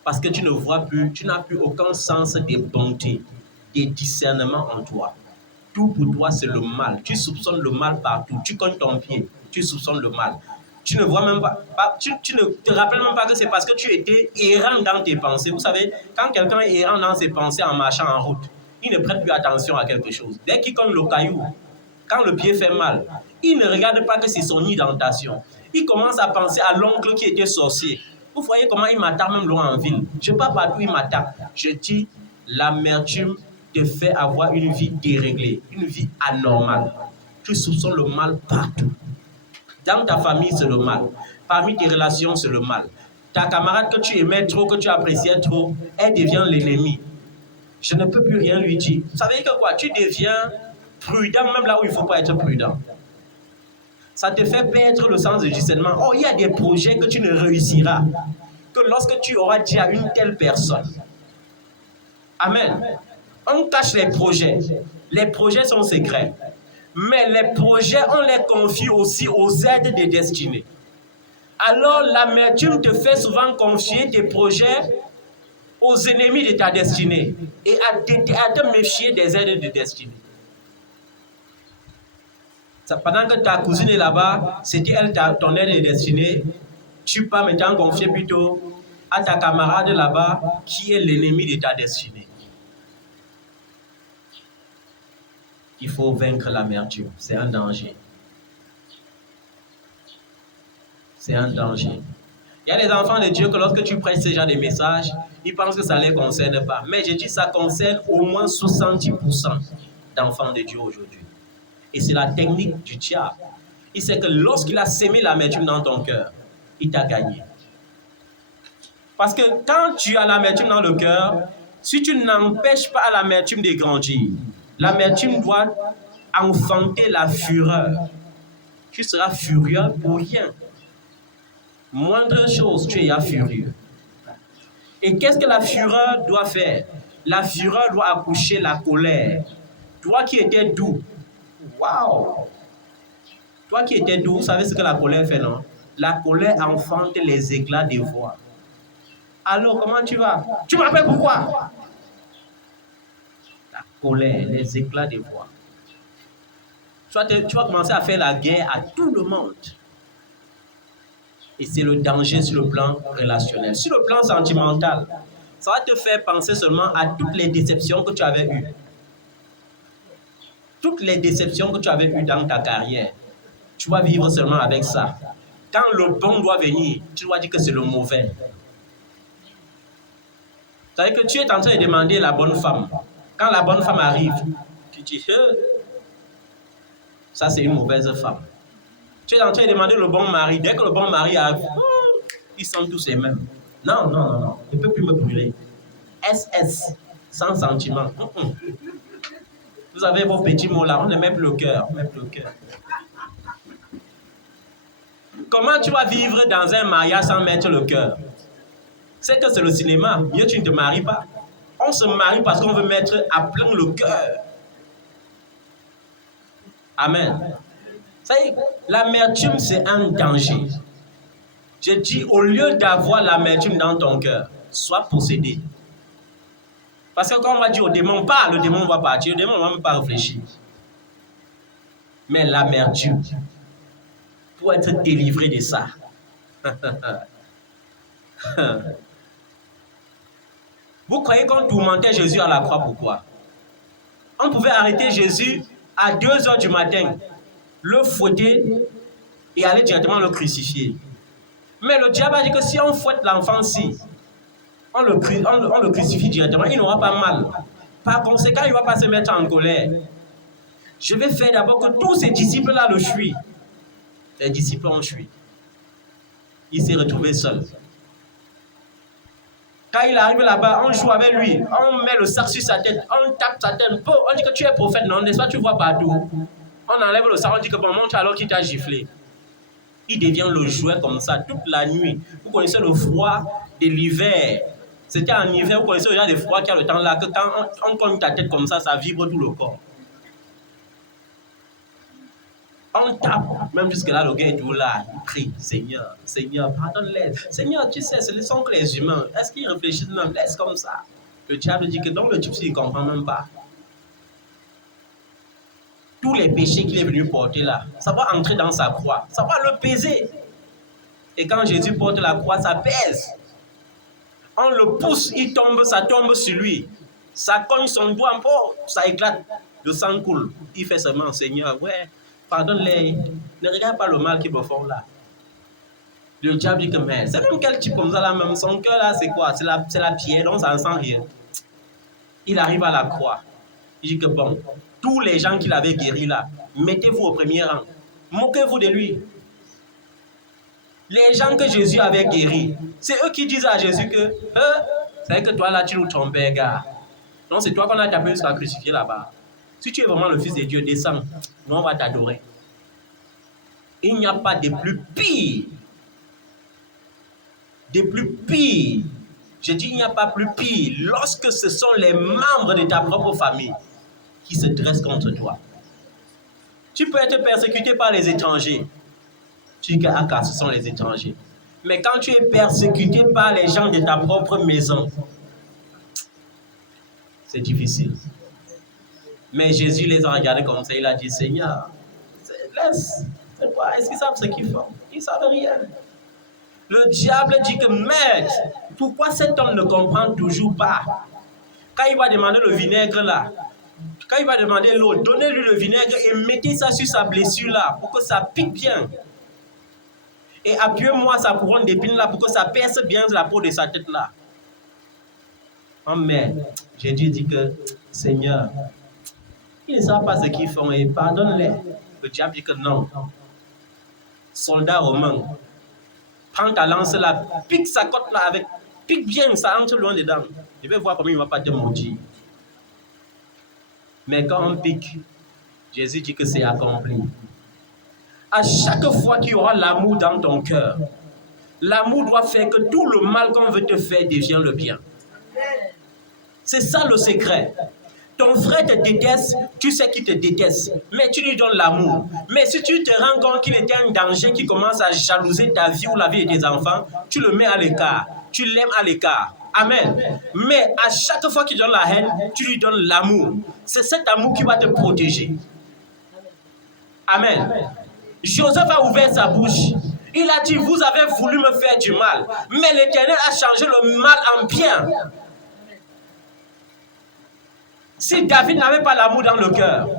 Parce que tu ne vois plus, tu n'as plus aucun sens des bontés, des discernements en toi. Tout pour toi, c'est le mal. Tu soupçonnes le mal partout. Tu cognes ton pied, tu soupçonnes le mal. Tu ne vois même pas, tu ne te rappelles même pas que c'est parce que tu étais errant dans tes pensées. Vous savez, quand quelqu'un est errant dans ses pensées en marchant en route, il ne prête plus attention à quelque chose. Dès qu'il cogne le caillou, quand le pied fait mal, il ne regarde pas que c'est son indentation. Il commence à penser à l'oncle qui était sorcier. Vous voyez comment il m'attaque même loin en ville. Je ne sais pas partout il m'attaque. Je dis, l'amertume te fait avoir une vie déréglée, une vie anormale. Tu soupçonnes le mal partout. Dans ta famille, c'est le mal. Parmi tes relations, c'est le mal. Ta camarade que tu aimais trop, que tu appréciais trop, elle devient l'ennemi. Je ne peux plus rien lui dire. Vous savez que quoi? Tu deviens prudent même là où il ne faut pas être prudent. Ça te fait perdre le sens du discernement. Oh, il y a des projets que tu ne réussiras que lorsque tu auras dit à une telle personne. Amen. On cache les projets. Les projets sont secrets. Mais les projets, on les confie aussi aux aides des destinées. Alors, l'amertume te fait souvent confier tes projets aux ennemis de ta destinée et à te méfier des aides de destinée. Pendant que ta cousine est là-bas, c'était elle ton aide de destinée, tu peux maintenant confier plutôt à ta camarade là-bas qui est l'ennemi de ta destinée. Il faut vaincre l'amertume, c'est un danger. C'est un danger. Il y a des enfants de Dieu que lorsque tu prêches ce genre de messages, ils pensent que ça ne les concerne pas. Mais je dis que ça concerne au moins 70% d'enfants de Dieu aujourd'hui. Et c'est la technique du diable. Il sait que lorsqu'il a sémé l'amertume dans ton cœur, il t'a gagné. Parce que quand tu as l'amertume dans le cœur, si tu n'empêches pas l'amertume de grandir, l'amertume doit enfanter la fureur. Tu seras furieux pour rien. Moindre chose, tu es furieux. Et qu'est-ce que la fureur doit faire? La fureur doit accoucher la colère. Toi qui étais doux, waouh! Toi qui étais doux, vous savez ce que la colère fait, non? La colère enfante les éclats des voix. Alors, comment tu vas? Tu m'appelles pourquoi? La colère, les éclats des voix. Tu vas commencer à faire la guerre à tout le monde. Et c'est le danger sur le plan relationnel. Sur le plan sentimental, ça va te faire penser seulement à toutes les déceptions que tu avais eues. Toutes les déceptions que tu avais eues dans ta carrière. Tu vas vivre seulement avec ça. Quand le bon doit venir, tu dois dire que c'est le mauvais. C'est-à-dire que tu es en train de demander la bonne femme. Quand la bonne femme arrive, tu dis, ça c'est une mauvaise femme. Tu es en train de demander le bon mari. Dès que le bon mari arrive, ils sont tous les mêmes. Non, non, non, non. Il ne peut plus me brûler. SS, sans sentiment. Vous avez vos petits mots là, on ne met plus le cœur. Comment tu vas vivre dans un mariage sans mettre le cœur? C'est que c'est le cinéma. Mieux tu ne te maries pas. On se marie parce qu'on veut mettre à plein le cœur. Amen. L'amertume, c'est un danger. Je dis, au lieu d'avoir l'amertume dans ton cœur, sois possédé. Parce que quand on va dire au démon, pas, le démon va partir, le démon ne va même pas réfléchir. Mais l'amertume, pour être délivré de ça. Vous croyez qu'on tourmentait Jésus à la croix, pourquoi? On pouvait arrêter Jésus à 2 h du matin, le fouetter et aller directement le crucifier. Mais le diable a dit que si on fouette l'enfant-ci, on le crucifie directement, il n'aura pas mal. Par conséquent, il ne va pas se mettre en colère. Je vais faire d'abord que tous ces disciples-là le fuient. Les disciples ont fui. Il s'est retrouvé seul. Quand il arrive là-bas, on joue avec lui, on met le sac sur sa tête, on tape sa tête. On dit que tu es prophète, non, n'est-ce pas, tu vois partout. On enlève le sac, on dit que bon, montre alors qu'il t'a giflé. Il devient le jouet comme ça toute la nuit. Vous connaissez le froid de l'hiver. C'était en hiver, vous connaissez déjà le froid qu'il y a le temps là, que quand on cogne ta tête comme ça vibre tout le corps. On tape, même jusque là, le gars est tout là, il prie, Seigneur, Seigneur, pardonne-les. Seigneur, tu sais, ce ne sont que les humains. Est-ce qu'ils réfléchissent même? Laisse comme ça. Le diable dit que donc le type, il ne comprend même pas. Tous les péchés qu'il est venu porter là, ça va entrer dans sa croix, ça va le peser. Et quand Jésus porte la croix, ça pèse. On le pousse, il tombe, ça tombe sur lui. Ça cogne son doigt, ça éclate, le sang coule. Il fait seulement, Seigneur, ouais, pardonne-les, ne regarde pas le mal qu'ils me font là. Le diable dit que, mais c'est même quel type comme ça là, même son cœur là, c'est quoi? C'est la pierre, donc ça ne sent rien. Il arrive à la croix. Il dit que bon, tous les gens qu'il avait guéris là, mettez-vous au premier rang. Moquez-vous de lui. Les gens que Jésus avait guéris, c'est eux qui disent à Jésus que, c'est que toi là, tu nous trompais, gars. Donc c'est toi qu'on a tapé jusqu'à crucifier là-bas. Si tu es vraiment le Fils de Dieu, descends. Nous, on va t'adorer. Il n'y a pas de plus pire. De plus pire. Je dis, il n'y a pas plus pire lorsque ce sont les membres de ta propre famille qui se dressent contre toi. Tu peux être persécuté par les étrangers. Tu dis que ce sont les étrangers. Mais quand tu es persécuté par les gens de ta propre maison, c'est difficile. Mais Jésus les a regardés comme ça, il a dit, Seigneur, laisse, c'est quoi? Est-ce qu'ils savent ce qu'ils font? Ils ne savent rien. Le diable dit que, maître, pourquoi cet homme ne comprend toujours pas? Quand il va demander le vinaigre là, quand il va demander l'eau, donnez-lui le vinaigre et mettez ça sur sa blessure là, pour que ça pique bien. Et appuyez-moi sa couronne d'épines là, pour que ça perce bien la peau de sa tête là. Mais Jésus dit que, Seigneur, ils ne savent pas ce qu'ils font et pardonne-les. Le diable dit que non. Soldat romain, prends ta lance là, pique sa côte là avec, pique bien, ça entre loin dedans. Je vais voir comment il ne va pas te mentir. Mais quand on pique, Jésus dit que c'est accompli. À chaque fois qu'il y aura l'amour dans ton cœur, l'amour doit faire que tout le mal qu'on veut te faire devient le bien. C'est ça le secret. Ton frère te déteste, tu sais qu'il te déteste, mais tu lui donnes l'amour. Mais si tu te rends compte qu'il était un danger qui commence à jalouser ta vie ou la vie de tes enfants, tu le mets à l'écart, tu l'aimes à l'écart. Amen. Mais à chaque fois qu'il donne la haine, tu lui donnes l'amour. C'est cet amour qui va te protéger. Amen. Joseph a ouvert sa bouche. Il a dit, vous avez voulu me faire du mal, mais l'Éternel a changé le mal en bien. Si David n'avait pas l'amour dans le cœur,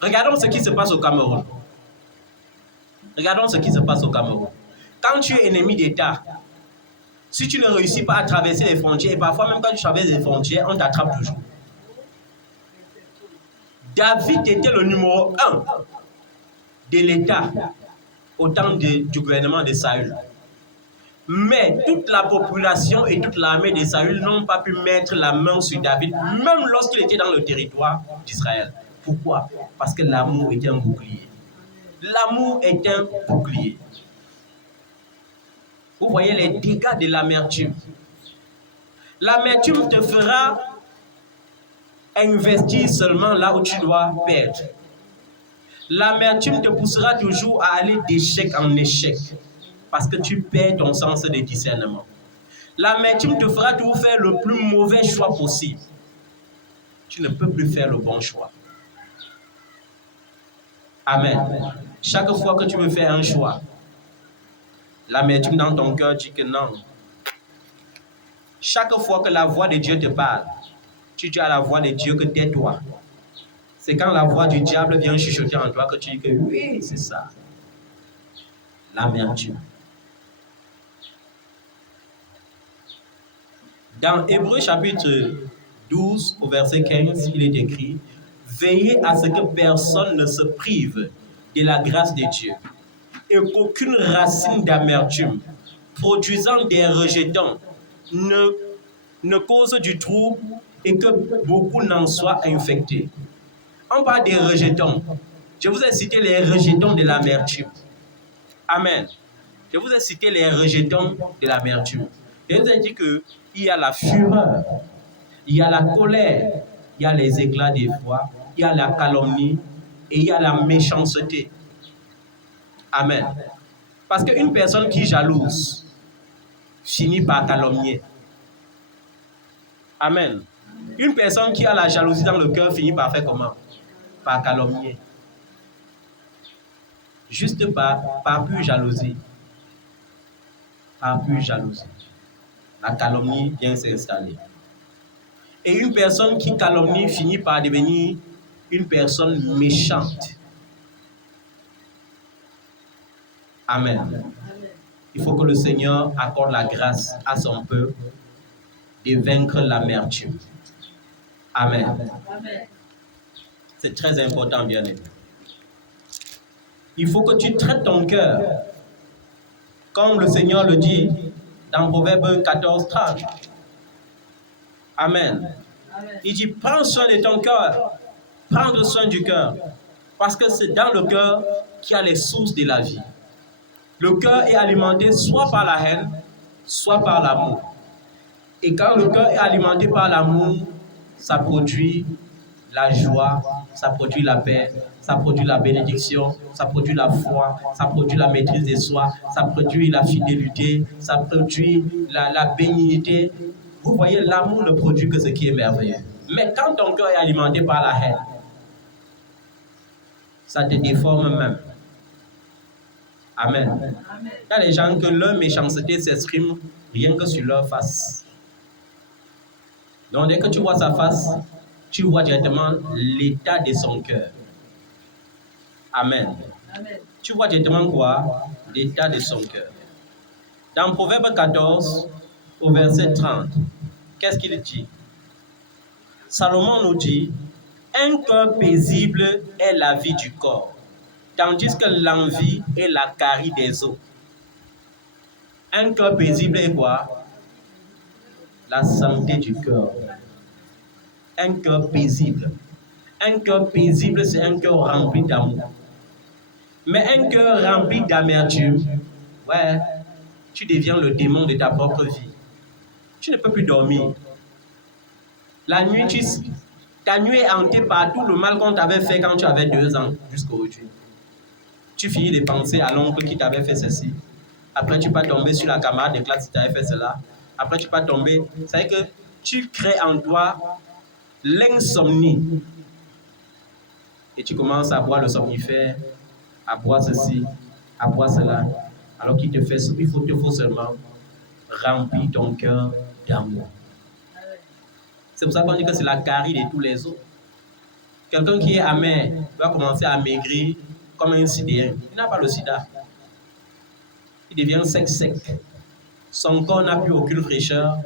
regardons ce qui se passe au Cameroun. Regardons ce qui se passe au Cameroun. Quand tu es ennemi d'État, si tu ne réussis pas à traverser les frontières, et parfois même quand tu traverses les frontières, on t'attrape toujours. David était le numéro 1 de l'État au temps du gouvernement de Saül. Mais toute la population et toute l'armée de Saül n'ont pas pu mettre la main sur David, même lorsqu'il était dans le territoire d'Israël. Pourquoi? Parce que l'amour est un bouclier. L'amour est un bouclier. Vous voyez les dégâts de l'amertume. L'amertume te fera investir seulement là où tu dois perdre. L'amertume te poussera toujours à aller d'échec en échec. Parce que tu perds ton sens de discernement. L'amertume te fera toujours faire le plus mauvais choix possible. Tu ne peux plus faire le bon choix. Amen. Chaque fois que tu veux faire un choix, l'amertume dans ton cœur dit que non. Chaque fois que la voix de Dieu te parle, tu dis à la voix de Dieu que tais-toi. C'est quand la voix du diable vient chuchoter en toi que tu dis que oui, c'est ça. L'amertume. Dans Hébreux chapitre 12, au verset 15, il est écrit « Veillez à ce que personne ne se prive de la grâce de Dieu, et qu'aucune racine d'amertume produisant des rejetons ne cause du trouble et que beaucoup n'en soient infectés. On parle des rejetons. Je vous ai cité les rejetons de l'amertume. Amen. Je vous ai cité les rejetons de l'amertume. Je vous ai dit qu'il y a la fureur, il y a la colère, il y a les éclats des fois, il y a la calomnie et il y a la méchanceté. Amen. Parce qu'une personne qui jalouse finit par calomnier. Amen. Une personne qui a la jalousie dans le cœur finit par faire comment? Par calomnier. Juste par pure jalousie. Par pure jalousie. La calomnie vient s'installer. Et une personne qui calomnie finit par devenir une personne méchante. Amen. Il faut que le Seigneur accorde la grâce à son peuple de vaincre l'amertume. Amen. C'est très important, bien-aimé. Il faut que tu traites ton cœur, comme le Seigneur le dit dans Proverbe 14, 30. Amen. Il dit, prends soin de ton cœur, prendre soin du cœur, parce que c'est dans le cœur qu'il y a les sources de la vie. Le cœur est alimenté soit par la haine, soit par l'amour. Et quand le cœur est alimenté par l'amour, ça produit la joie, ça produit la paix, ça produit la bénédiction, ça produit la foi, ça produit la maîtrise de soi, ça produit la fidélité, ça produit la bénignité. Vous voyez, l'amour ne produit que ce qui est merveilleux. Mais quand ton cœur est alimenté par la haine, ça te déforme même. Amen. Il y a des gens que leur méchanceté s'exprime rien que sur leur face. Donc dès que tu vois sa face, tu vois directement l'état de son cœur. Amen. Tu vois directement quoi? L'état de son cœur. Dans Proverbe 14, au verset 30, qu'est-ce qu'il dit? Salomon nous dit, un cœur paisible est la vie du corps, tandis que l'envie est la carie des os. Un cœur paisible est quoi? La santé du cœur. Un cœur paisible. Un cœur paisible, c'est un cœur rempli d'amour. Mais un cœur rempli d'amertume, ouais, tu deviens le démon de ta propre vie. Tu ne peux plus dormir. La nuit, ta nuit est hantée par tout le mal qu'on t'avait fait quand tu avais 2 ans jusqu'à aujourd'hui. Tu finis de penser à l'oncle qui t'avait fait ceci. Après, tu vas tomber sur la camarade de classe qui t'avait fait cela. Après, tu vas tomber. C'est que tu crées en toi l'insomnie. Et tu commences à boire le somnifère, à boire ceci, à boire cela. Alors qu'il te faut seulement remplir ton cœur d'amour. C'est pour ça qu'on dit que c'est la carie de tous les autres. Quelqu'un qui est amer va commencer à maigrir comme un sidéen. Il n'a pas le sida. Il devient sec. Son corps n'a plus aucune fraîcheur,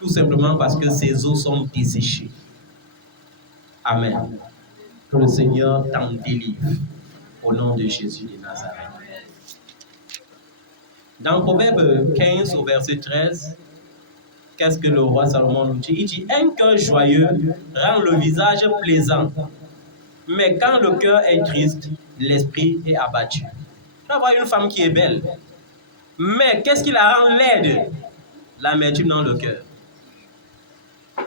tout simplement parce que ses os sont desséchés. Amen. Que le Seigneur t'en délivre au nom de Jésus de Nazareth. Dans Proverbe 15 au verset 13, qu'est-ce que le roi Salomon nous dit? Il dit, un cœur joyeux rend le visage plaisant, mais quand le cœur est triste, l'esprit est abattu. Tu vas voir une femme qui est belle, mais qu'est-ce qui la rend laide? L'amertume dans le cœur.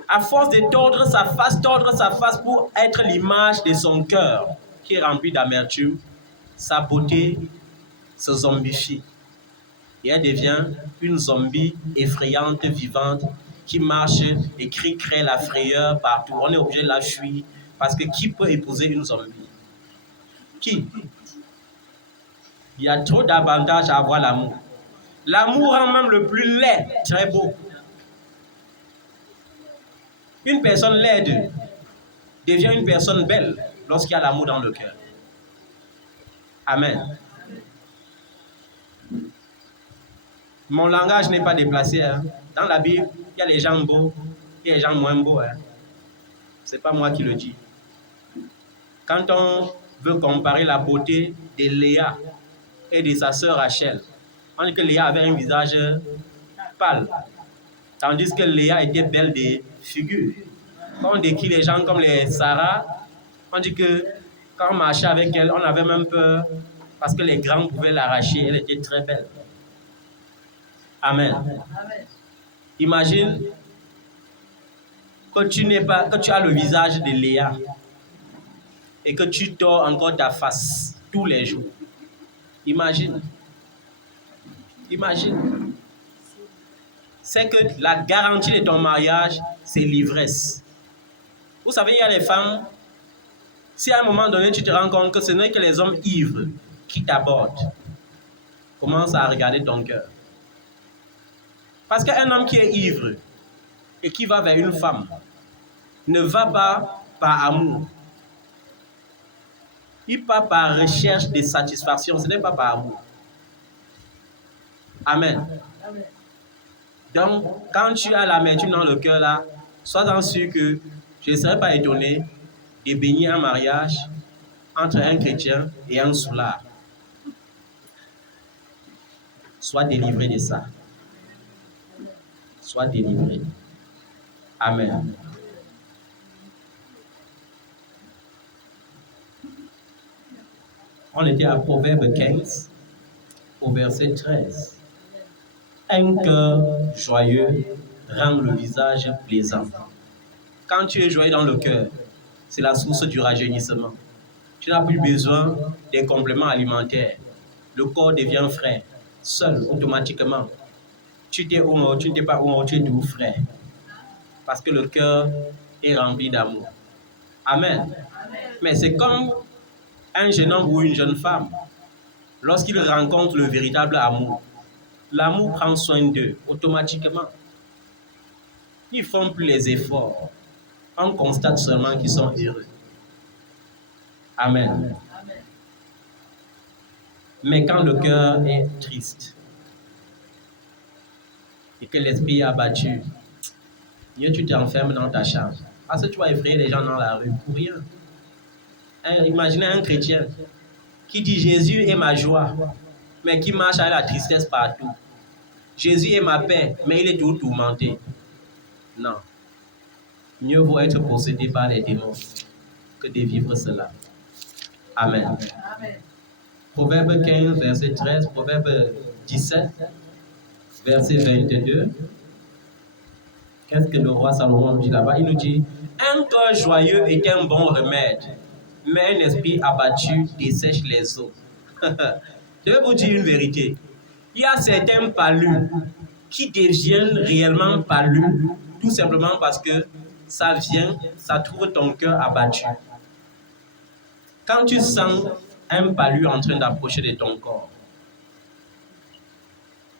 À force de tordre sa face pour être l'image de son cœur, qui est rempli d'amertume, sa beauté se zombifie. Et elle devient une zombie effrayante, vivante, qui marche et crée la frayeur partout. On est obligé de la fuir, parce que qui peut épouser une zombie? Qui? Il y a trop d'avantages à avoir l'amour. L'amour rend même le plus laid très beau. Une personne laide devient une personne belle lorsqu'il y a l'amour dans le cœur. Amen. Mon langage n'est pas déplacé. Hein. Dans la Bible, il y a les gens beaux, il y a les gens moins beaux. Hein. Ce n'est pas moi qui le dis. Quand on veut comparer la beauté de Léa et de sa sœur Rachel. On dit que Léa avait un visage pâle, tandis que Léa était belle de figure. Quand on décrit les gens comme les Sarah, on dit que quand on marchait avec elle, on avait même peur parce que les grands pouvaient l'arracher. Elle était très belle. Amen. Imagine que tu as le visage de Léa et que tu tords encore ta face tous les jours. Imagine. C'est que la garantie de ton mariage, c'est l'ivresse. Vous savez, il y a des femmes, si à un moment donné tu te rends compte que ce n'est que les hommes ivres qui t'abordent, commence à regarder ton cœur. Parce qu'un homme qui est ivre et qui va vers une femme ne va pas par amour. Il part par recherche de satisfaction, ce n'est pas par amour. Amen. Donc, quand tu as l'amertume dans le cœur là, sois-en sûr que je ne serais pas étonné de bénir un mariage entre un chrétien et un soulard. Sois délivré de ça. Sois délivré. Amen. On était à Proverbe 15, au verset 13. Un cœur joyeux rend le visage plaisant. Quand tu es joyeux dans le cœur, c'est la source du rajeunissement. Tu n'as plus besoin des compléments alimentaires. Le corps devient frais, seul, automatiquement. Tu n'es pas homo, tu es tout frais. Parce que le cœur est rempli d'amour. Amen. Mais c'est comme un jeune homme ou une jeune femme. Lorsqu'ils rencontrent le véritable amour, l'amour prend soin d'eux automatiquement. Ils ne font plus les efforts. On constate seulement qu'ils sont heureux. Amen. Mais quand le cœur est triste et que l'esprit est abattu, mieux tu t'enfermes dans ta chambre. Parce que tu vas effrayer les gens dans la rue pour rien. Imaginez un chrétien qui dit Jésus est ma joie, mais qui marche avec la tristesse partout. Jésus est ma paix, mais il est tout tourmenté. Non. Mieux vaut être possédé par les démons que de vivre cela. Amen. Proverbe 15, verset 13, Proverbe 17, verset 22. Qu'est-ce que le roi Salomon dit là-bas? Il nous dit, un cœur joyeux est un bon remède, mais un esprit abattu dessèche les os. Je vais vous dire une vérité. Il y a certains palus qui deviennent réellement palus, tout simplement parce que ça trouve ton cœur abattu. Quand tu sens un palu en train d'approcher de ton corps,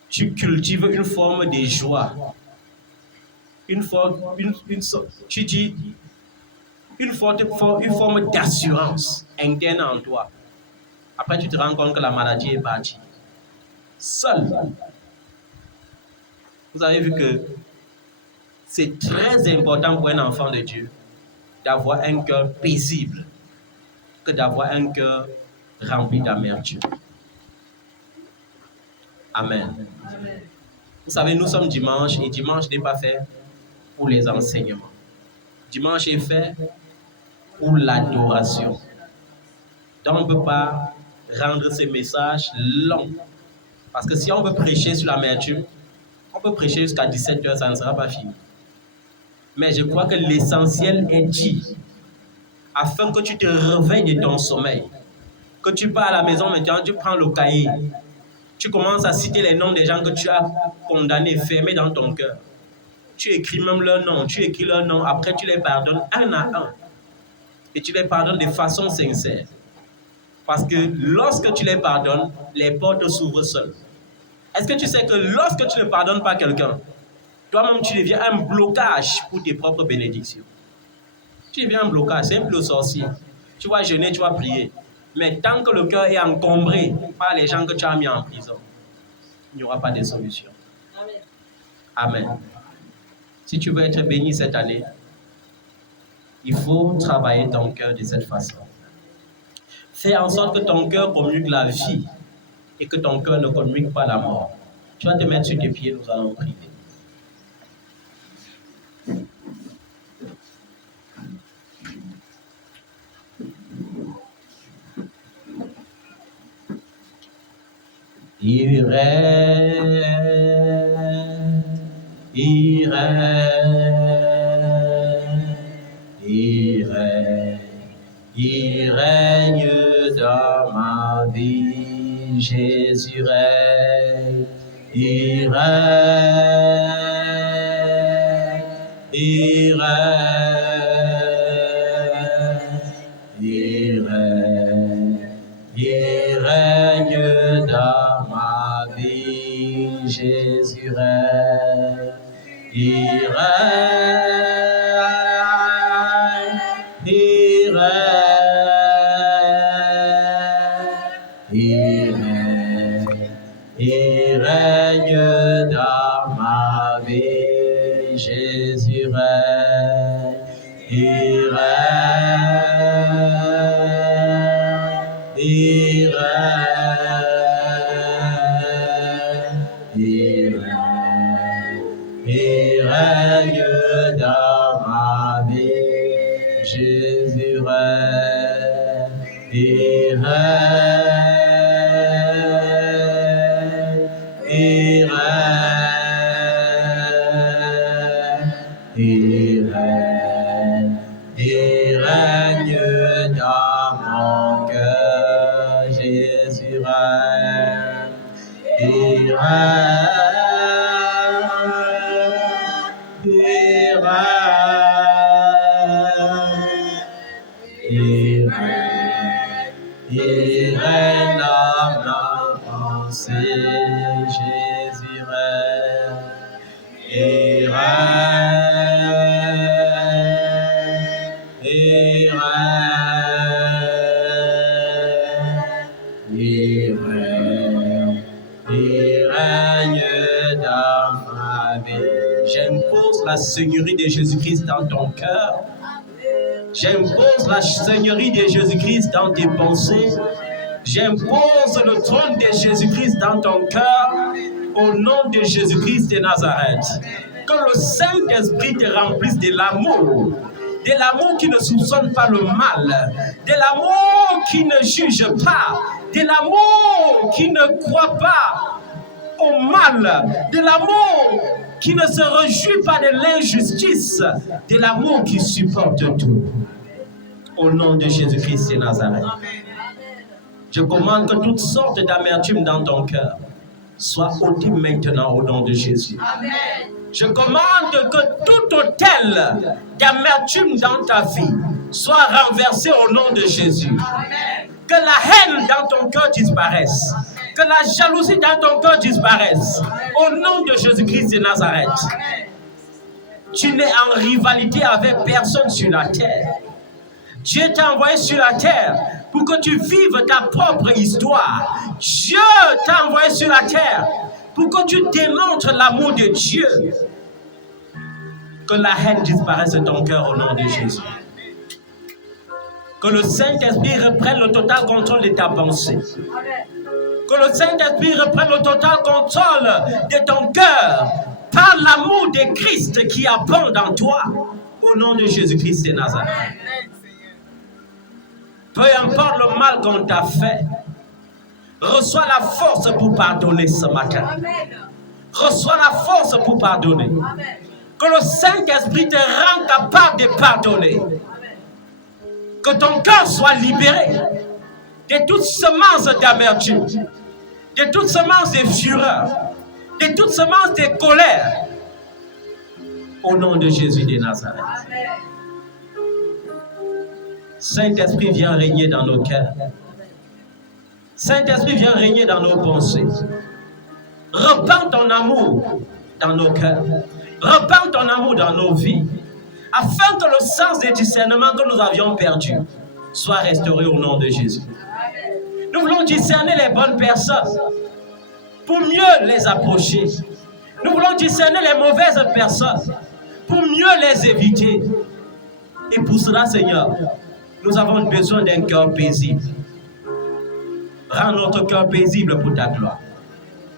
tu cultives une forme de joie, une forme d'assurance interne en toi. Après, tu te rends compte que la maladie est partie. Seul. Vous avez vu que c'est très important pour un enfant de Dieu d'avoir un cœur paisible que d'avoir un cœur rempli d'amertume. Amen. Vous savez, nous sommes dimanche et dimanche n'est pas fait pour les enseignements. Dimanche est fait pour l'adoration. Donc on ne peut pas rendre ces messages longs. Parce que si on veut prêcher sur l'amertume, on peut prêcher jusqu'à 17h, ça ne sera pas fini. Mais je crois que l'essentiel est dit afin que tu te réveilles de ton sommeil. Que tu pars à la maison maintenant, tu prends le cahier. Tu commences à citer les noms des gens que tu as condamnés, fermés dans ton cœur. Tu écris même leur nom, tu écris leur nom, après tu les pardonnes un à un. Et tu les pardonnes de façon sincère. Parce que lorsque tu les pardonnes, les portes s'ouvrent seules. Est-ce que tu sais que lorsque tu ne pardonnes pas quelqu'un, toi-même tu deviens un blocage pour tes propres bénédictions. Tu deviens un blocage, c'est un peu le sorcier. Tu vas jeûner, tu vas prier. Mais tant que le cœur est encombré par les gens que tu as mis en prison, il n'y aura pas de solution. Amen. Si tu veux être béni cette année, il faut travailler ton cœur de cette façon. Fais en sorte que ton cœur communique la vie et que ton cœur ne communique pas la mort. Tu vas te mettre sur tes pieds, nous allons prier. Il règne dans ma vie, Jésus règne, il règne, il règne dans ma vie, Jésus règne, il règne dans ma vie, Jésus règne, il règne dans ma vie, Jésus règne, il règne dans mon cœur, Jésus règne, il règne dans ma pensée, Jésus règne, il règne dans ma vie. J'impose la Seigneurie de Jésus-Christ dans ton cœur. J'impose la Seigneurie de Jésus-Christ dans tes pensées. J'impose le trône de Jésus-Christ dans ton cœur. Au nom de Jésus-Christ de Nazareth. Que le Saint-Esprit te remplisse de l'amour qui ne soupçonne pas le mal, de l'amour qui ne juge pas, de l'amour qui ne croit pas au mal, de l'amour qui ne se réjouit pas de l'injustice, de l'amour qui supporte tout. Au nom de Jésus-Christ de Nazareth. Je commande que toutes sortes d'amertume dans ton cœur soient ôtées maintenant au nom de Jésus. Amen. Je commande que tout autel d'amertume dans ta vie soit renversé au nom de Jésus. Amen. Que la haine dans ton cœur disparaisse. Que la jalousie dans ton cœur disparaisse. Au nom de Jésus-Christ de Nazareth. Amen. Tu n'es en rivalité avec personne sur la terre. Dieu t'a envoyé sur la terre pour que tu vives ta propre histoire. Dieu t'a envoyé sur la terre pour que tu démontres l'amour de Dieu. Que la haine disparaisse de ton cœur au nom de Jésus. Que le Saint-Esprit reprenne le total contrôle de ta pensée. Que le Saint-Esprit reprenne le total contrôle de ton cœur par l'amour de Christ qui abonde en toi. Au nom de Jésus-Christ de Nazareth. Peu importe le mal qu'on t'a fait, reçois la force pour pardonner ce matin. Reçois la force pour pardonner. Que le Saint-Esprit te rende capable de pardonner. Que ton cœur soit libéré de toute semence d'amertume, de toute semence de fureur, de toute semence de colère. Au nom de Jésus de Nazareth. Saint-Esprit, viens régner dans nos cœurs. Saint-Esprit, viens régner dans nos pensées. Repends ton amour dans nos cœurs. Repends ton amour dans nos vies. Afin que le sens de discernement que nous avions perdu soit restauré au nom de Jésus. Nous voulons discerner les bonnes personnes pour mieux les approcher. Nous voulons discerner les mauvaises personnes pour mieux les éviter. Et pour cela, Seigneur, nous avons besoin d'un cœur paisible. Rends notre cœur paisible pour ta gloire.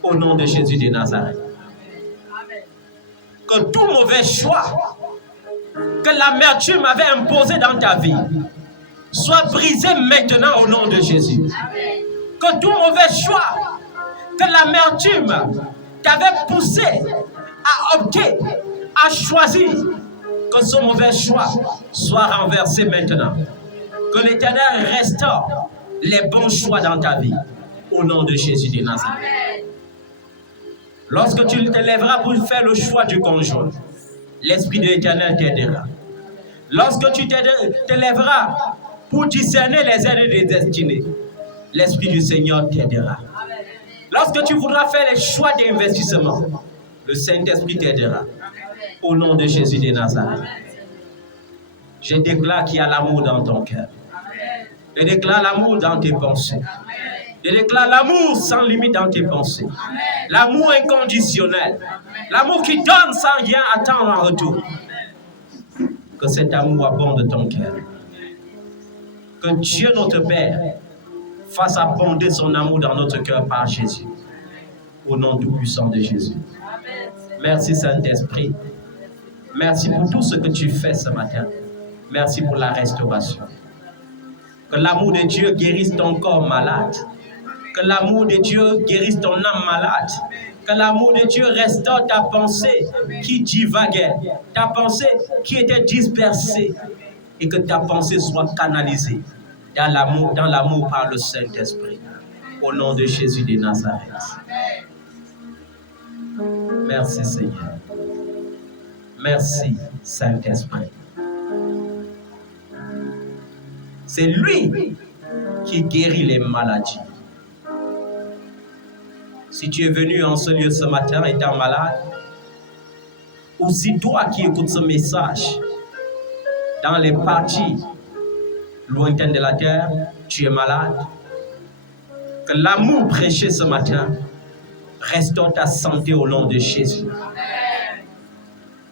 Au nom de Jésus de Nazareth. Que tout mauvais choix que l'amertume avait imposé dans ta vie soit brisé maintenant au nom de Jésus. Que tout mauvais choix que l'amertume t'avait poussé à opter, à choisir, que ce mauvais choix soit renversé maintenant. Que l'Éternel restaure les bons choix dans ta vie au nom de Jésus de Nazareth. Lorsque tu te lèveras pour faire le choix du conjoint, l'Esprit de l'Éternel t'aidera. Lorsque tu te lèveras pour discerner les aides des destinées, l'Esprit du Seigneur t'aidera. Lorsque tu voudras faire les choix d'investissement, le Saint-Esprit t'aidera. Au nom de Jésus de Nazareth. Je déclare qu'il y a l'amour dans ton cœur. Je déclare l'amour dans tes pensées. Je déclare l'amour sans limite dans tes pensées. L'amour inconditionnel. L'amour qui donne sans rien attendre en retour. Que cet amour abonde ton cœur. Que Dieu notre Père fasse abonder son amour dans notre cœur par Jésus. Au nom tout-puissant de Jésus. Merci Saint-Esprit. Merci pour tout ce que tu fais ce matin. Merci pour la restauration. Que l'amour de Dieu guérisse ton corps malade. Que l'amour de Dieu guérisse ton âme malade. Que l'amour de Dieu restaure ta pensée qui divaguait. Ta pensée qui était dispersée. Et que ta pensée soit canalisée dans l'amour par le Saint-Esprit. Au nom de Jésus de Nazareth. Merci Seigneur. Merci Saint-Esprit. C'est lui qui guérit les maladies. Si tu es venu en ce lieu ce matin étant malade, ou si toi qui écoutes ce message, dans les parties lointaines de la terre, tu es malade, que l'amour prêché ce matin restaure ta santé au nom de Jésus.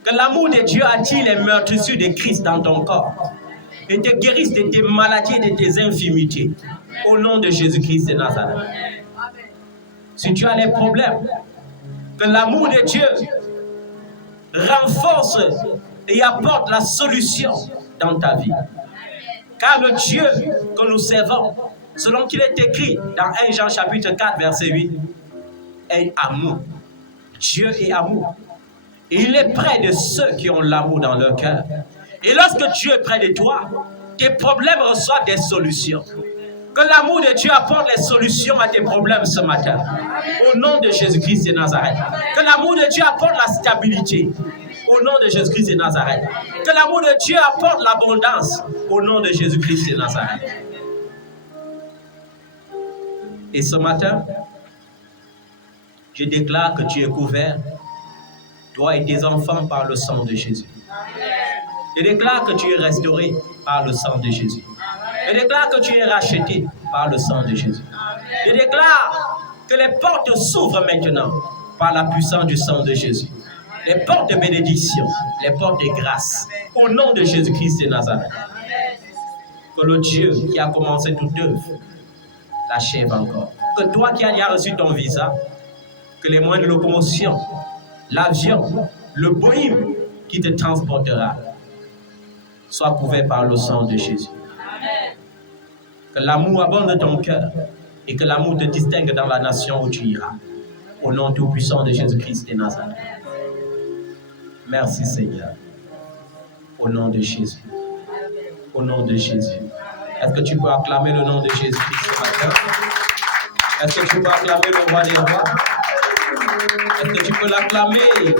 Que l'amour de Dieu attire les meurtrissures de Christ dans ton corps et te guérisse de tes maladies et de tes infirmités au nom de Jésus-Christ de Nazareth. Si tu as des problèmes, que l'amour de Dieu renforce et apporte la solution dans ta vie. Car le Dieu que nous servons, selon qu'il est écrit dans 1 Jean chapitre 4 verset 8, est amour. Dieu est amour. Et il est près de ceux qui ont l'amour dans leur cœur. Et lorsque Dieu est près de toi, tes problèmes reçoivent des solutions. Que l'amour de Dieu apporte les solutions à tes problèmes ce matin. Au nom de Jésus-Christ de Nazareth. Que l'amour de Dieu apporte la stabilité. Au nom de Jésus-Christ de Nazareth. Que l'amour de Dieu apporte l'abondance. Au nom de Jésus-Christ de Nazareth. Et ce matin, je déclare que tu es couvert, toi et tes enfants, par le sang de Jésus. Je déclare que tu es restauré par le sang de Jésus. Je déclare que tu es racheté par le sang de Jésus. Je déclare que les portes s'ouvrent maintenant par la puissance du sang de Jésus. Les portes de bénédiction, les portes de grâce, au nom de Jésus-Christ de Nazareth. Que le Dieu qui a commencé toute œuvre l'achève encore. Que toi qui as reçu ton visa, que les moyens de locomotion, l'avion, le Boeing qui te transportera soient couverts par le sang de Jésus. Que l'amour abonde ton cœur et que l'amour te distingue dans la nation où tu iras. Au nom tout-puissant de Jésus-Christ de Nazareth. Merci Seigneur. Au nom de Jésus. Au nom de Jésus. Est-ce que tu peux acclamer le nom de Jésus-Christ ce matin? Est-ce que tu peux acclamer le roi des rois? Est-ce que tu peux l'acclamer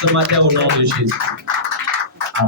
ce matin au nom de Jésus?